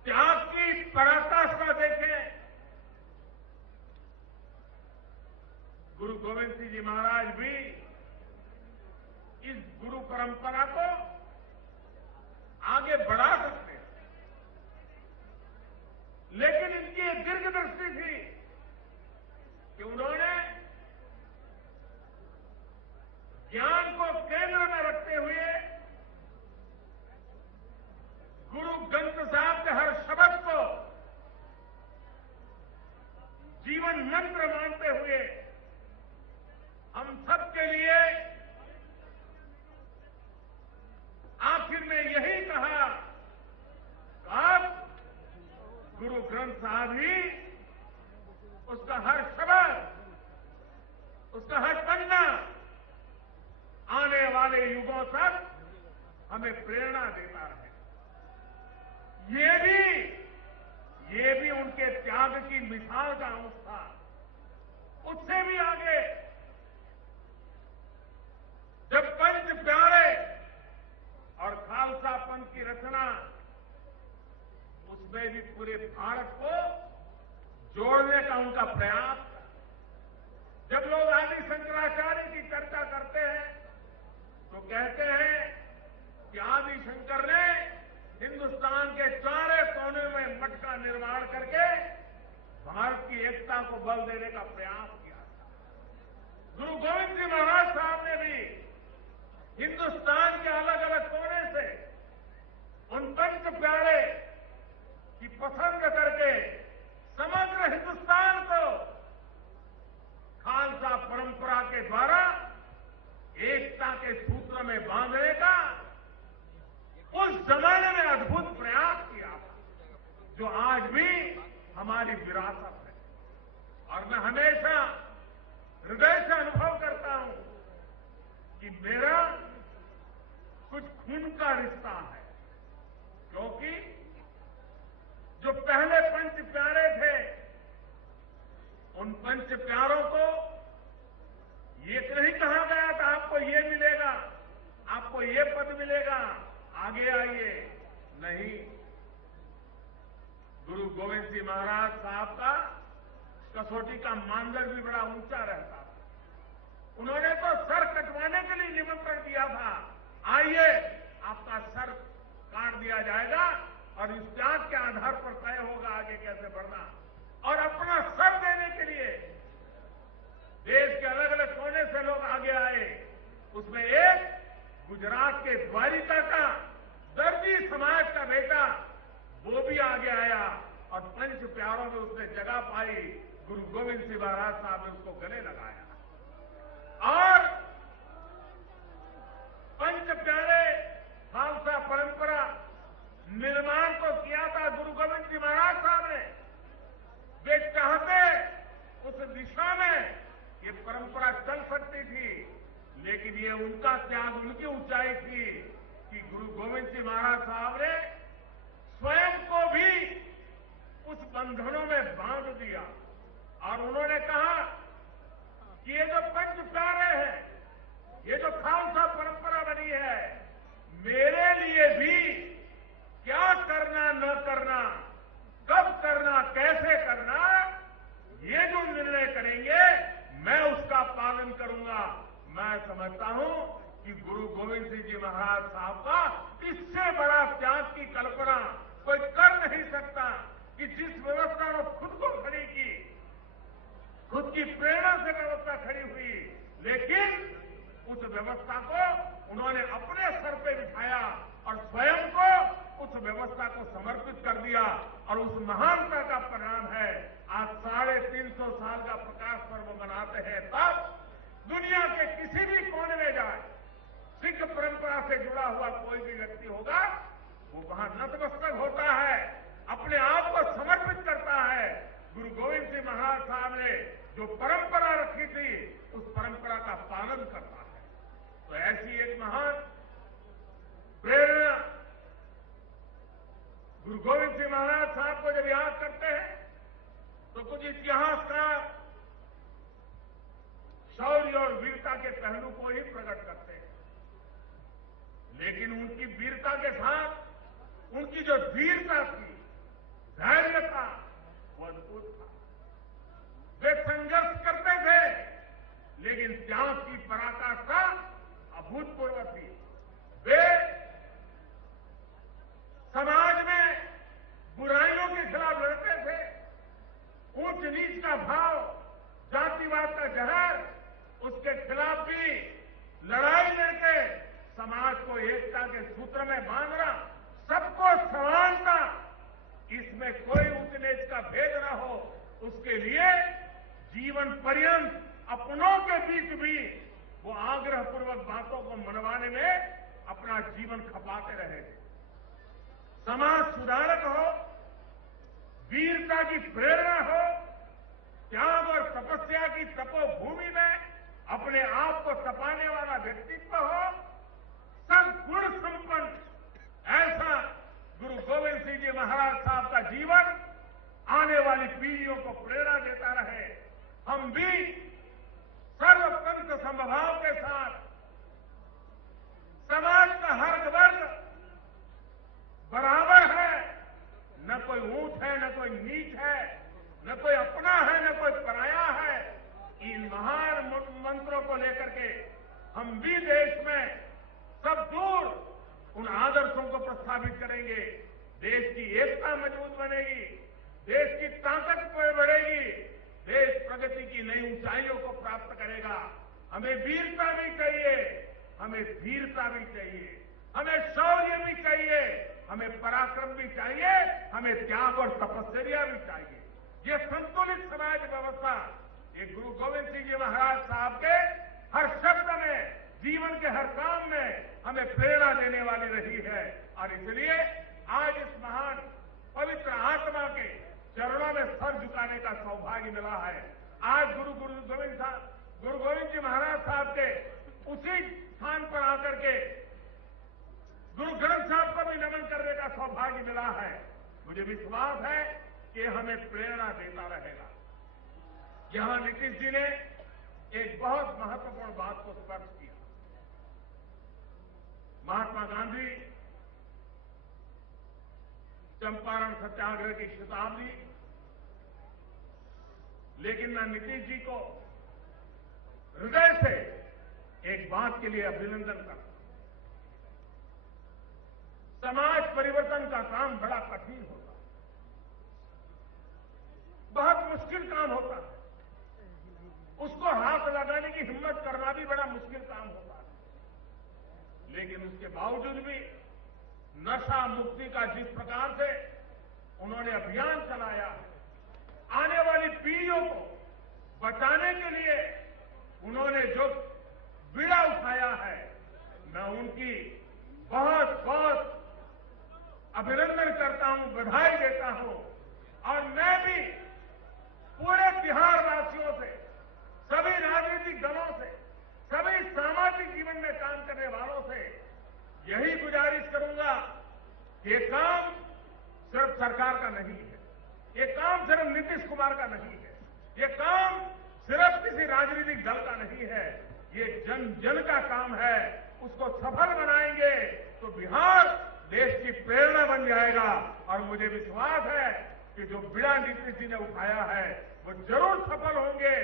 त्याग की पराकाष्ठा देखें। गुरु गोविंद सिंह जी महाराज भी इस गुरु परंपरा को आगे बढ़ा सकते हैं, लेकिन इनकी एक दीर्घदृष्टि थी कि उन्होंने ज्ञान को केंद्र में रखते हुए गुरु ग्रंथ साहब के हर शब्द को जीवन मंत्र मानते हुए हम सबके लिए आखिर में यही कहा, अब गुरु ग्रंथ साहब ही उसका हर शब्द, उसका हर पन्ना आने वाले युगों तक हमें प्रेरणा देता रहे। ये भी उनके त्याग की मिसाल का अंश था। उससे भी आगे जब पंच प्यारे और खालसा पंथ की रचना, उसमें भी पूरे भारत को जोड़ने का उनका प्रयास था। जब लोग आदि शंकराचार्य की चर्चा करते हैं तो कहते हैं कि आदि शंकर ने हिंदुस्तान के चारे कोने में मठ का निर्माण करके भारत की एकता को बल देने का प्रयास किया था। गुरु गोविंद सिंह महाराज साहब ने भी हिंदुस्तान के अलग अलग कोने से उन पंच प्यारे की पसंद करके समग्र हिंदुस्तान को खालसा परंपरा के द्वारा एकता के सूत्र में बांधने का उस जमाने में अद्भुत प्रयास किया, जो आज भी हमारी विरासत है। और मैं हमेशा हृदय से अनुभव करता हूं कि मेरा कुछ खून का रिश्ता है, क्योंकि जो पहले पंच प्यारे थे, उन पंच प्यारों को ये नहीं कहा गया था आपको ये मिलेगा, आपको ये पद मिलेगा, आगे आइए। नहीं, गुरु गोविंद सिंह महाराज साहब का कसौटी का मानदंड भी बड़ा ऊंचा रहता था। उन्होंने तो सर कटवाने के लिए निमंत्रण दिया था, आइए आपका सर काट दिया जाएगा और इस जांच के आधार पर तय होगा आगे कैसे बढ़ना। और अपना सर देने के लिए देश के अलग अलग कोने से लोग आगे आए। उसमें एक गुजरात के द्वारिका का दर्जी समाज का बेटा वो भी आगे आया और पंच प्यारों में उसने जगह पाई। गुरु गोविंद सिंह महाराज साहब ने उसको गले लगाया और पंच प्यारे खालसा परंपरा निर्माण को किया था गुरु गोविंद सिंह महाराज साहब ने। वे चाहते उस दिशा में ये परंपरा चल सकती थी, लेकिन ये उनका त्याग, उनकी ऊंचाई थी कि गुरु गोविंद सिंह महाराज साहब ने स्वयं को भी उस बंधनों में बांध दिया और उन्होंने कहा कि ये जो पंच प्यारे हैं, ये जो खालसा परंपरा बनी है, मेरे लिए भी क्या करना न करना, कब करना, कैसे करना, ये जो निर्णय करेंगे मैं उसका पालन करूंगा। मैं समझता हूं कि गुरु गोविंद सिंह जी महाराज साहब का इससे बड़ा त्याग की कल्पना कोई कर नहीं सकता कि जिस व्यवस्था ने खुद को खड़ी की, खुद की प्रेरणा से व्यवस्था खड़ी हुई, लेकिन उस व्यवस्था को उन्होंने अपने सर पे बिठाया और स्वयं को उस व्यवस्था को समर्पित कर दिया और उस महानता का परिणाम है आज 350 साल का प्रकाश पर्व मनाते हैं। तब दुनिया के किसी भी कोने में जाए, सिख परंपरा से जुड़ा हुआ कोई भी व्यक्ति होगा, वो वहां नतमस्तक होता है, अपने आप को समर्पित करता है। गुरु गोविंद सिंह महाराज साहब ने जो परंपरा रखी थी उस परंपरा का पालन करता है। तो ऐसी एक महान प्रेरणा गुरु गोविंद सिंह महाराज साहब को जब याद करते हैं तो कुछ इतिहासकार शौर्य और वीरता के पहलू को ही प्रकट करते हैं, लेकिन उनकी वीरता के साथ उनकी जो धीरता थी, धैर्य था, वो अद्भुत था। वे संघर्ष करते थे, लेकिन त्याग की पराकाष्ठा अभूतपूर्व थी। वे समाज में बुराइयों के खिलाफ लड़ते थे, ऊंच नीच का भाव, जातिवाद का जहर, उसके खिलाफ भी लड़ाई लड़के समाज को एकता के सूत्र में बांधना, सबको समानता, इसमें कोई ऊंच नीच का भेद न हो, उसके लिए जीवन पर्यंत अपनों के बीच भी वो आग्रहपूर्वक बातों को मनवाने में अपना जीवन खपाते रहे। समाज सुधारक हो, वीरता की प्रेरणा हो, त्याग और तपस्या की तपोभूमि में अपने आप को तपाने वाला व्यक्तित्व हो, सब गुण संपन्न ऐसा गुरु गोविंद सिंह जी महाराज साहब का जीवन आने वाली पीढ़ियों को प्रेरणा देता रहे। हम भी सर्वतंत्र समभाव के साथ समाज का हर वर्ग बराबर है, न कोई ऊंच है, न कोई नीच है, न कोई अपना है, न कोई पराया है। इन महान मंत्रों को लेकर के हम भी देश में सब दूर उन आदर्शों को प्रस्थापित करेंगे। देश की एकता मजबूत बनेगी, देश की ताकत बढ़ेगी, देश प्रगति की नई ऊंचाइयों को प्राप्त करेगा। हमें वीरता भी चाहिए, हमें धीरता भी चाहिए, हमें शौर्य भी चाहिए, हमें पराक्रम भी चाहिए, हमें त्याग और तपस्या भी चाहिए। ये संतुलित समाज व्यवस्था ये गुरु गोविंद सिंह जी महाराज साहब के हर शब्द में, जीवन के हर काम में हमें प्रेरणा देने वाली रही है। और इसलिए आज इस महान पवित्र आत्मा के चरणों में सर झुकाने का सौभाग्य मिला है। आज गुरु गोविंद जी महाराज साहब के उसी स्थान पर आकर के गुरु ग्रंथ साहब को भी नमन करने का सौभाग्य मिला है। मुझे विश्वास है कि हमें प्रेरणा देता रहेगा। यहां नीतीश जी ने एक बहुत महत्वपूर्ण बात को स्पर्श किया। महात्मा गांधी चंपारण सत्याग्रह की शताब्दी। लेकिन मैं नीतीश जी को हृदय से एक बात के लिए अभिनंदन करता हूं। समाज परिवर्तन का काम बड़ा कठिन होता है, बहुत मुश्किल काम होता है। उसको हाथ लगाने की हिम्मत करना भी बड़ा मुश्किल काम होता है। लेकिन उसके बावजूद भी नशा मुक्ति का जिस प्रकार से उन्होंने अभियान चलाया है, आने वाली पीढ़ियों को बचाने के लिए उन्होंने जो बीड़ा उठाया है, मैं उनकी बहुत बहुत अभिनंदन करता हूं, बधाई देता हूं। और मैं भी पूरे बिहार वासियों से, सभी राजनीतिक दलों से, सभी सामाजिक जीवन में काम करने वालों से यही गुजारिश करूंगा कि ये काम सिर्फ सरकार का नहीं है, ये काम सिर्फ नीतीश कुमार का नहीं है, ये काम सिर्फ किसी राजनीतिक दल का नहीं है, ये जन जन का काम है। उसको सफल बनाएंगे तो बिहार देश की प्रेरणा बन जाएगा। और मुझे विश्वास है कि जो बीड़ा नीतीश जी ने उठाया है वो जरूर सफल होंगे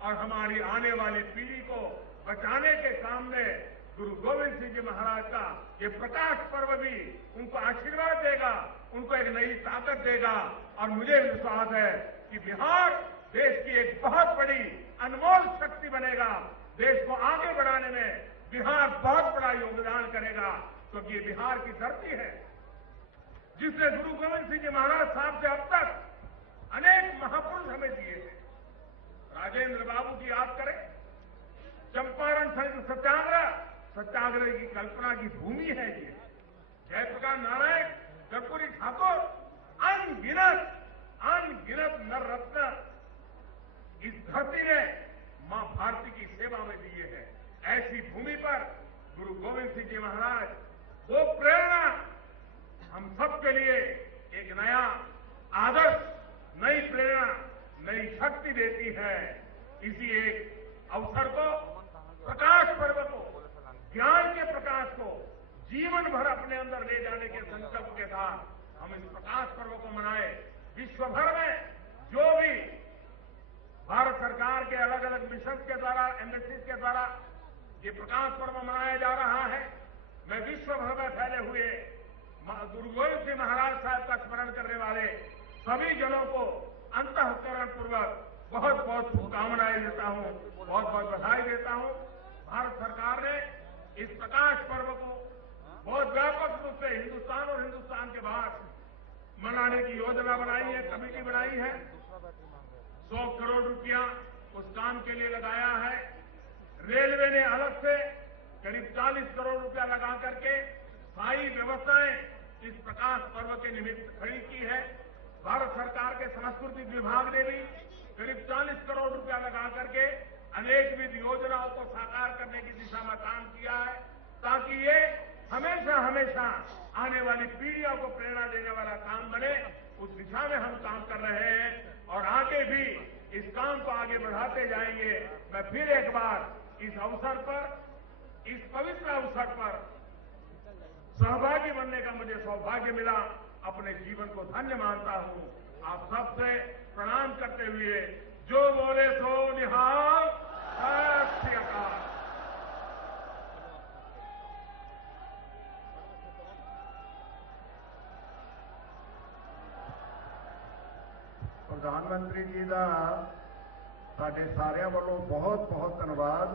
और हमारी आने वाली पीढ़ी को बचाने के काम में गुरु गोविंद सिंह जी महाराज का ये प्रकाश पर्व भी उनको आशीर्वाद देगा, उनको एक नई ताकत देगा। और मुझे विश्वास है कि बिहार देश की एक बहुत बड़ी अनमोल शक्ति बनेगा। देश को आगे बढ़ाने में बिहार बहुत बड़ा योगदान करेगा, क्योंकि ये बिहार की धरती है जिसने गुरु गोविंद सिंह जी महाराज साहब से अब तक अनेक महापुरुष हमें दिए हैं। राजेंद्र बाबू की याद करें, चंपारण सत्याग्रह की कल्पना की भूमि है ये। जयप्रकाश नारायण, कर्पूरी ठाकुर, अनगिनत नर रत्न इस धरती ने मां भारती की सेवा में दिए हैं। ऐसी भूमि पर गुरु गोविंद सिंह जी महाराज वो प्रेरणा हम सबके लिए एक नया आदर्श, नई प्रेरणा, नई शक्ति देती है। इसी एक अवसर को, प्रकाश पर्व को, ज्ञान के प्रकाश को जीवन भर अपने अंदर ले जाने के संकल्प के साथ हम इस प्रकाश पर्व को मनाए। विश्व भर में जो भी भारत सरकार के अलग अलग मिशन के द्वारा, एम्बेसीज के द्वारा ये प्रकाश पर्व मनाया जा रहा है, मैं विश्व भर में फैले हुए गुरु गोविंद सिंह महाराज साहब का स्मरण करने वाले सभी जनों को अंतःकरण पूर्वक बहुत बहुत शुभकामनाएं देता हूं, बहुत बहुत बधाई देता हूं। भारत सरकार ने इस प्रकाश पर्व को बहुत व्यापक रूप से हिंदुस्तान और हिंदुस्तान के बाहर मनाने की योजना बनाई है, कमेटी बनाई है। 100 करोड़ रुपया उस काम के लिए लगाया है। रेलवे ने अलग से करीब 40 करोड़ रुपया लगा करके स्थायी व्यवस्थाएं इस प्रकाश पर्व के निमित्त खड़ी की है। भारत सरकार के सांस्कृतिक विभाग ने भी करीब 40 करोड़ रुपया लगा करके अनेकविध योजनाओं को साकार करने की दिशा में काम किया है, ताकि ये हमेशा हमेशा आने वाली पीढ़ियों को प्रेरणा देने वाला काम बने। उस दिशा में हम काम कर रहे हैं और आगे भी इस काम को आगे बढ़ाते जाएंगे। मैं फिर एक बार इस अवसर पर, इस पवित्र अवसर पर सहभागी बनने का मुझे सौभाग्य मिला, अपने जीवन को धन्य मानता हूं। आप सबसे प्रणाम करते हुए जो बोले सो निहाल, सत श्री अकाल। प्रधानमंत्री जी का साडे सारिਆਂ ਵੱਲੋਂ बहुत धन्यवाद।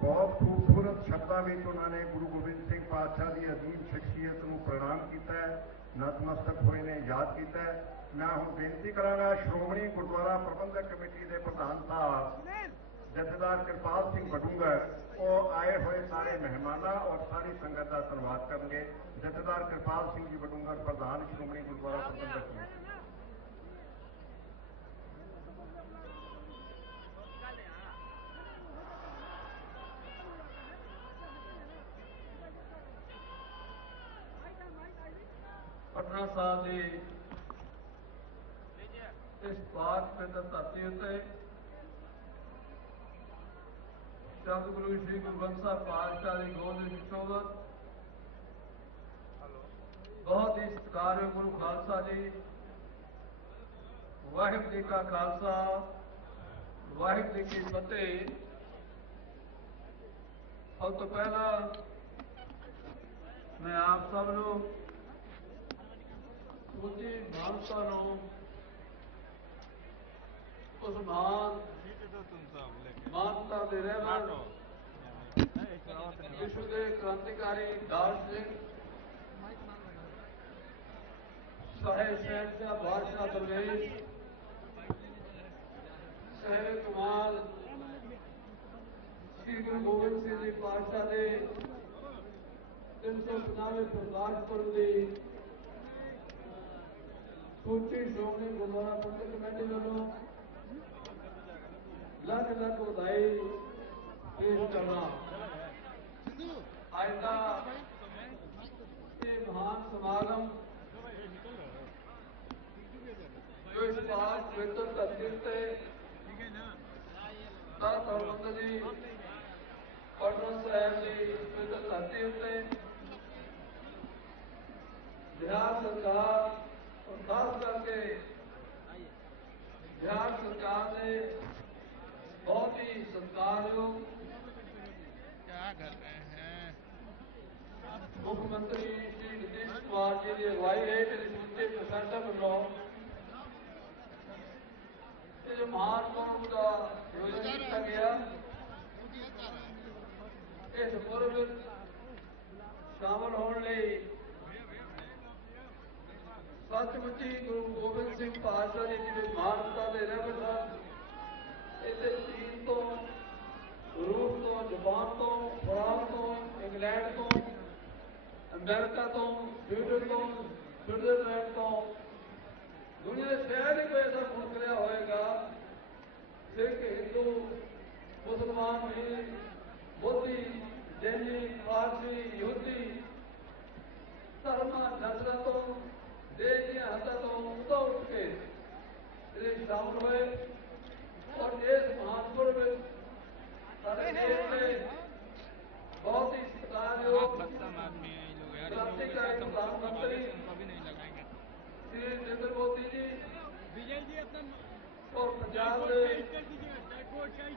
बहुत खूबसूरत शब्दों में उन्होंने गुरु गोबिंद सिंह पातशाह की अजीम शख्सियत को प्रणाम किया, नतमस्तक होए ने याद किया। मैं हूँ बेनती करांगा श्रोमणी गुरुद्वारा प्रबंधक कमेटी के प्रधान साहब जथेदार कृपाल सिंह बडूंगर, वो आए हुए सारे मेहमानों और सारी संगत का धन्यवाद करेंगे। जथेदार कृपाल सिंह जी बडूंगर, प्रधान श्रोमणी गुरुद्वारा प्रबंधक कमेटी। पटना साहब की इस पाक पवित्र धरती उत्ते सतगुरु श्री गुरु ग्रंथ साहब पातशाह की गोद विच शोभत बहुत ही सत्कारयोग गुरु खालसा जी, वाहिगुरू जी का खालसा, वाहिगुरू जी की फतेह। सब तो पहला मैं आप सब लोग समूची मानवता उस महान मानवता के रहबर विश्व के क्रांतिकारी दार्शनिक साहेब शहनशाह बादशाह दरवेश साहेब कमाल श्री गुरु गोबिंद सिंह जी पातशाह के 350वें प्रकाश पुरब की सूची श्रोमणी गुरुद्वारा प्रबंधक कमेटी वालों लख लख बधाई पेश करना। आज का ये महान समागम जो इस बार पवित्र धरती से दर हरमंदिर जी पटना साहिब की पवित्र धरती से बिहार सरकार और खास करके बिहार सरकार ने बहुत ही सत्कारयोग मुख्यमंत्री श्री नीतीश कुमार जी की अगवाई हेठ समूचे प्रशासन वालों जो महान पुरब का आयोजन किया गया। इस पुरब शामिल होने सचमुची गुरु गोबिंद सिंह पातशाह जी की महानता के रहबर साहब इसे चीन तो रूस तो जापान तो फ्रांस तो इंग्लैंड तो अमेरिका तो स्वीडन तो स्विट्जरलैंड तो दुनिया शायद ही कोई ऐसा मुल्क रहा होएगा सिख हिंदू मुसलमान भी बौद्धी जैनी पारसी यहूदी धर्म नस्ल तो देश की हद तो उदा उठ के शामिल हुए और इस महानपुर में बहुत ही सत्कारयोग क्रांतिकारी प्रधानमंत्री श्री नरेंद्र मोदी जी और पंजाब के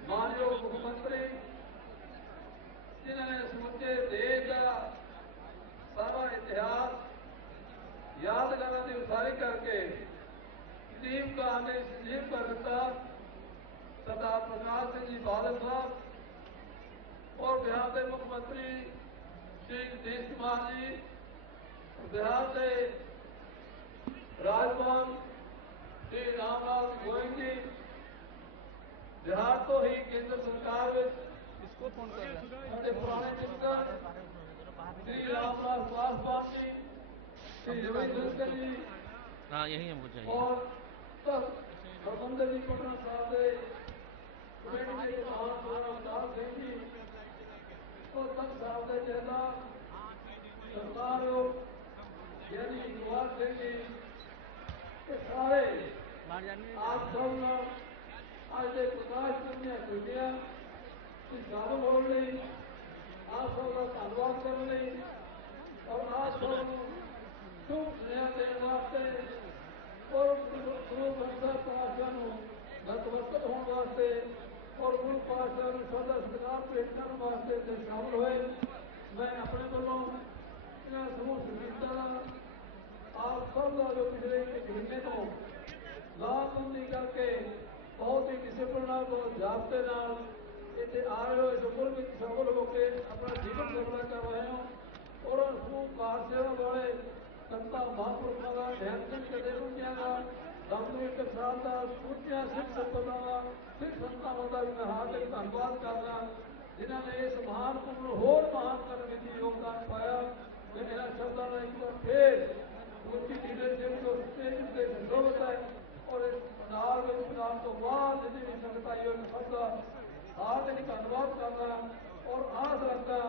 मानयोग मुख्यमंत्री जिन्होंने समूचे देश का सारा इतिहास यादगार की उसारी करके टीम का हमें संजीव कर दिता सरदार प्रकाश सिंह जी बादल साहब और बिहार के मुख्यमंत्री श्री नीतीश कुमार जी, बिहार के राज्यपाल श्री रामनाथ गोविंद जी, बिहार तो ही केंद्र सरकार में पुराने मिनिस्टर श्री रामनाथ पासवान जी, श्री रविशंकर जी, हाँ यही हमको चाहिए। और हरमंदिर जी पटना साहब से कमेटी के महान अवतार सिंह जी और तक साहब के चेहरा सरकार यानी कुमार सिंह जी के सारे आप सब आज के प्रकाश करने छुट्टियां शामिल होने आप सब का धन्यवाद करने और आप सब शुभ स्नेह देने वास्ते और गुरु ग्रंथ पातशाह नतमस्तक होने वास्ते और गुरु पातशाह सदा सत्कार पेश करने वास्ते शामिल हुए। मैं अपने वालों समूह सुविधा आप सब का जो पिछले एक महीने को लाभबंदी करके बहुत ही डिसिप्लिन बहुत जाब्ते इतने आ रहे हो शुक्र में सफल होकर अपना जीवन सफल कर रहे हो और समूह कार सेवा वाले संता महापुरुषों का ध्यान सिंह कदेवुंजिया का रामवीर प्रसाद का सूचिया सिख संपदा का सिख संतानों का भी मैं हार्दिक धन्यवाद करना जिन्होंने इस महान पुण्य होर महान करने की योगदान पाया। मैं इन शब्दों में एक बार फिर उनकी लीडरशिप को स्टेज से संशोधित है और इस पंडाल में उपनाम तो बाद जितनी भी संगताइयों ने सबका हार्दिक धन्यवाद करना और आस रखना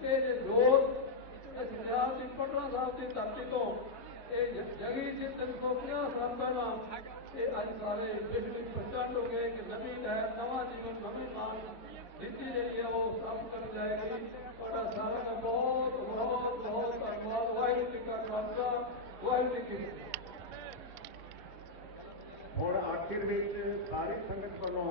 कि ये जोर इस बिहार की पटना साहब की धरती को जगी जी 350 साल पहला ये अज सारे विश्व में प्रचंड हो गए कि नवी लहर नवा जीवन नवी मान नीति जी है वो स्थापित कर जाएगी। और सारा का बहुत बहुत बहुत धन्यवाद। वाहिगुरू जी का खालसा आखिर ਵਿੱਚ ਸਾਰੀ ਸੰਗਤ ਵੱਲੋਂ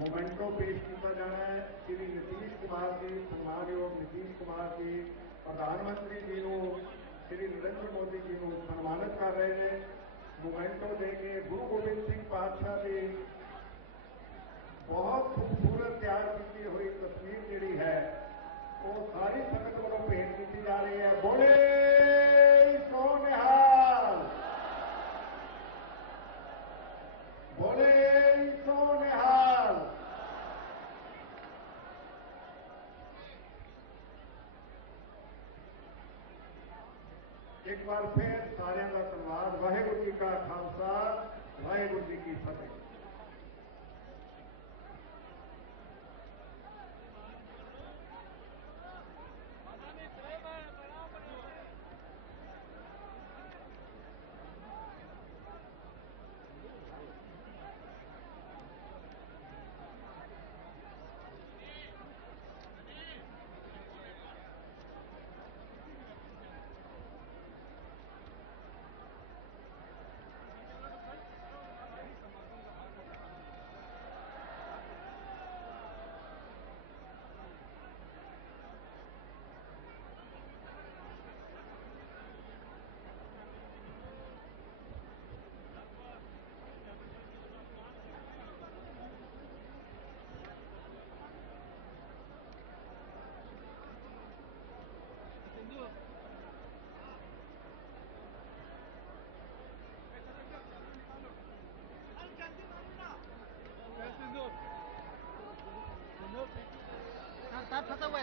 मोमेंटो पेश किया जाना है। श्री नीतीश कुमार जी, सम्मानयोग नीतीश कुमार जी प्रधानमंत्री जी को, श्री नरेंद्र मोदी जी को सम्मानित कर रहे हैं। मोमेंटो देके गुरु गोबिंद सिंह पातशाह की बहुत खूबसूरत तैयार की हुई तस्वीर जी है वो सारी संगत वालों भेंट की जा रही है। बोले सो निहाल, बोले सो निहाल। एक बार फिर सारे का धन्यवाद। वाहेगुरु जी का खालसा, वाहेगुरु जी की फतेह।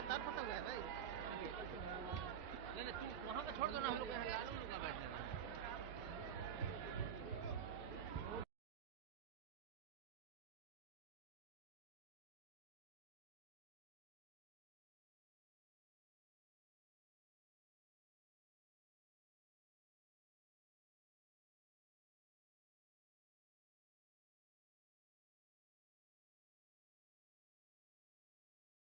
तार फंसा हुआ है भाई। नहीं तू वहाँ का छोड़ दो ना, हम लोग यहाँ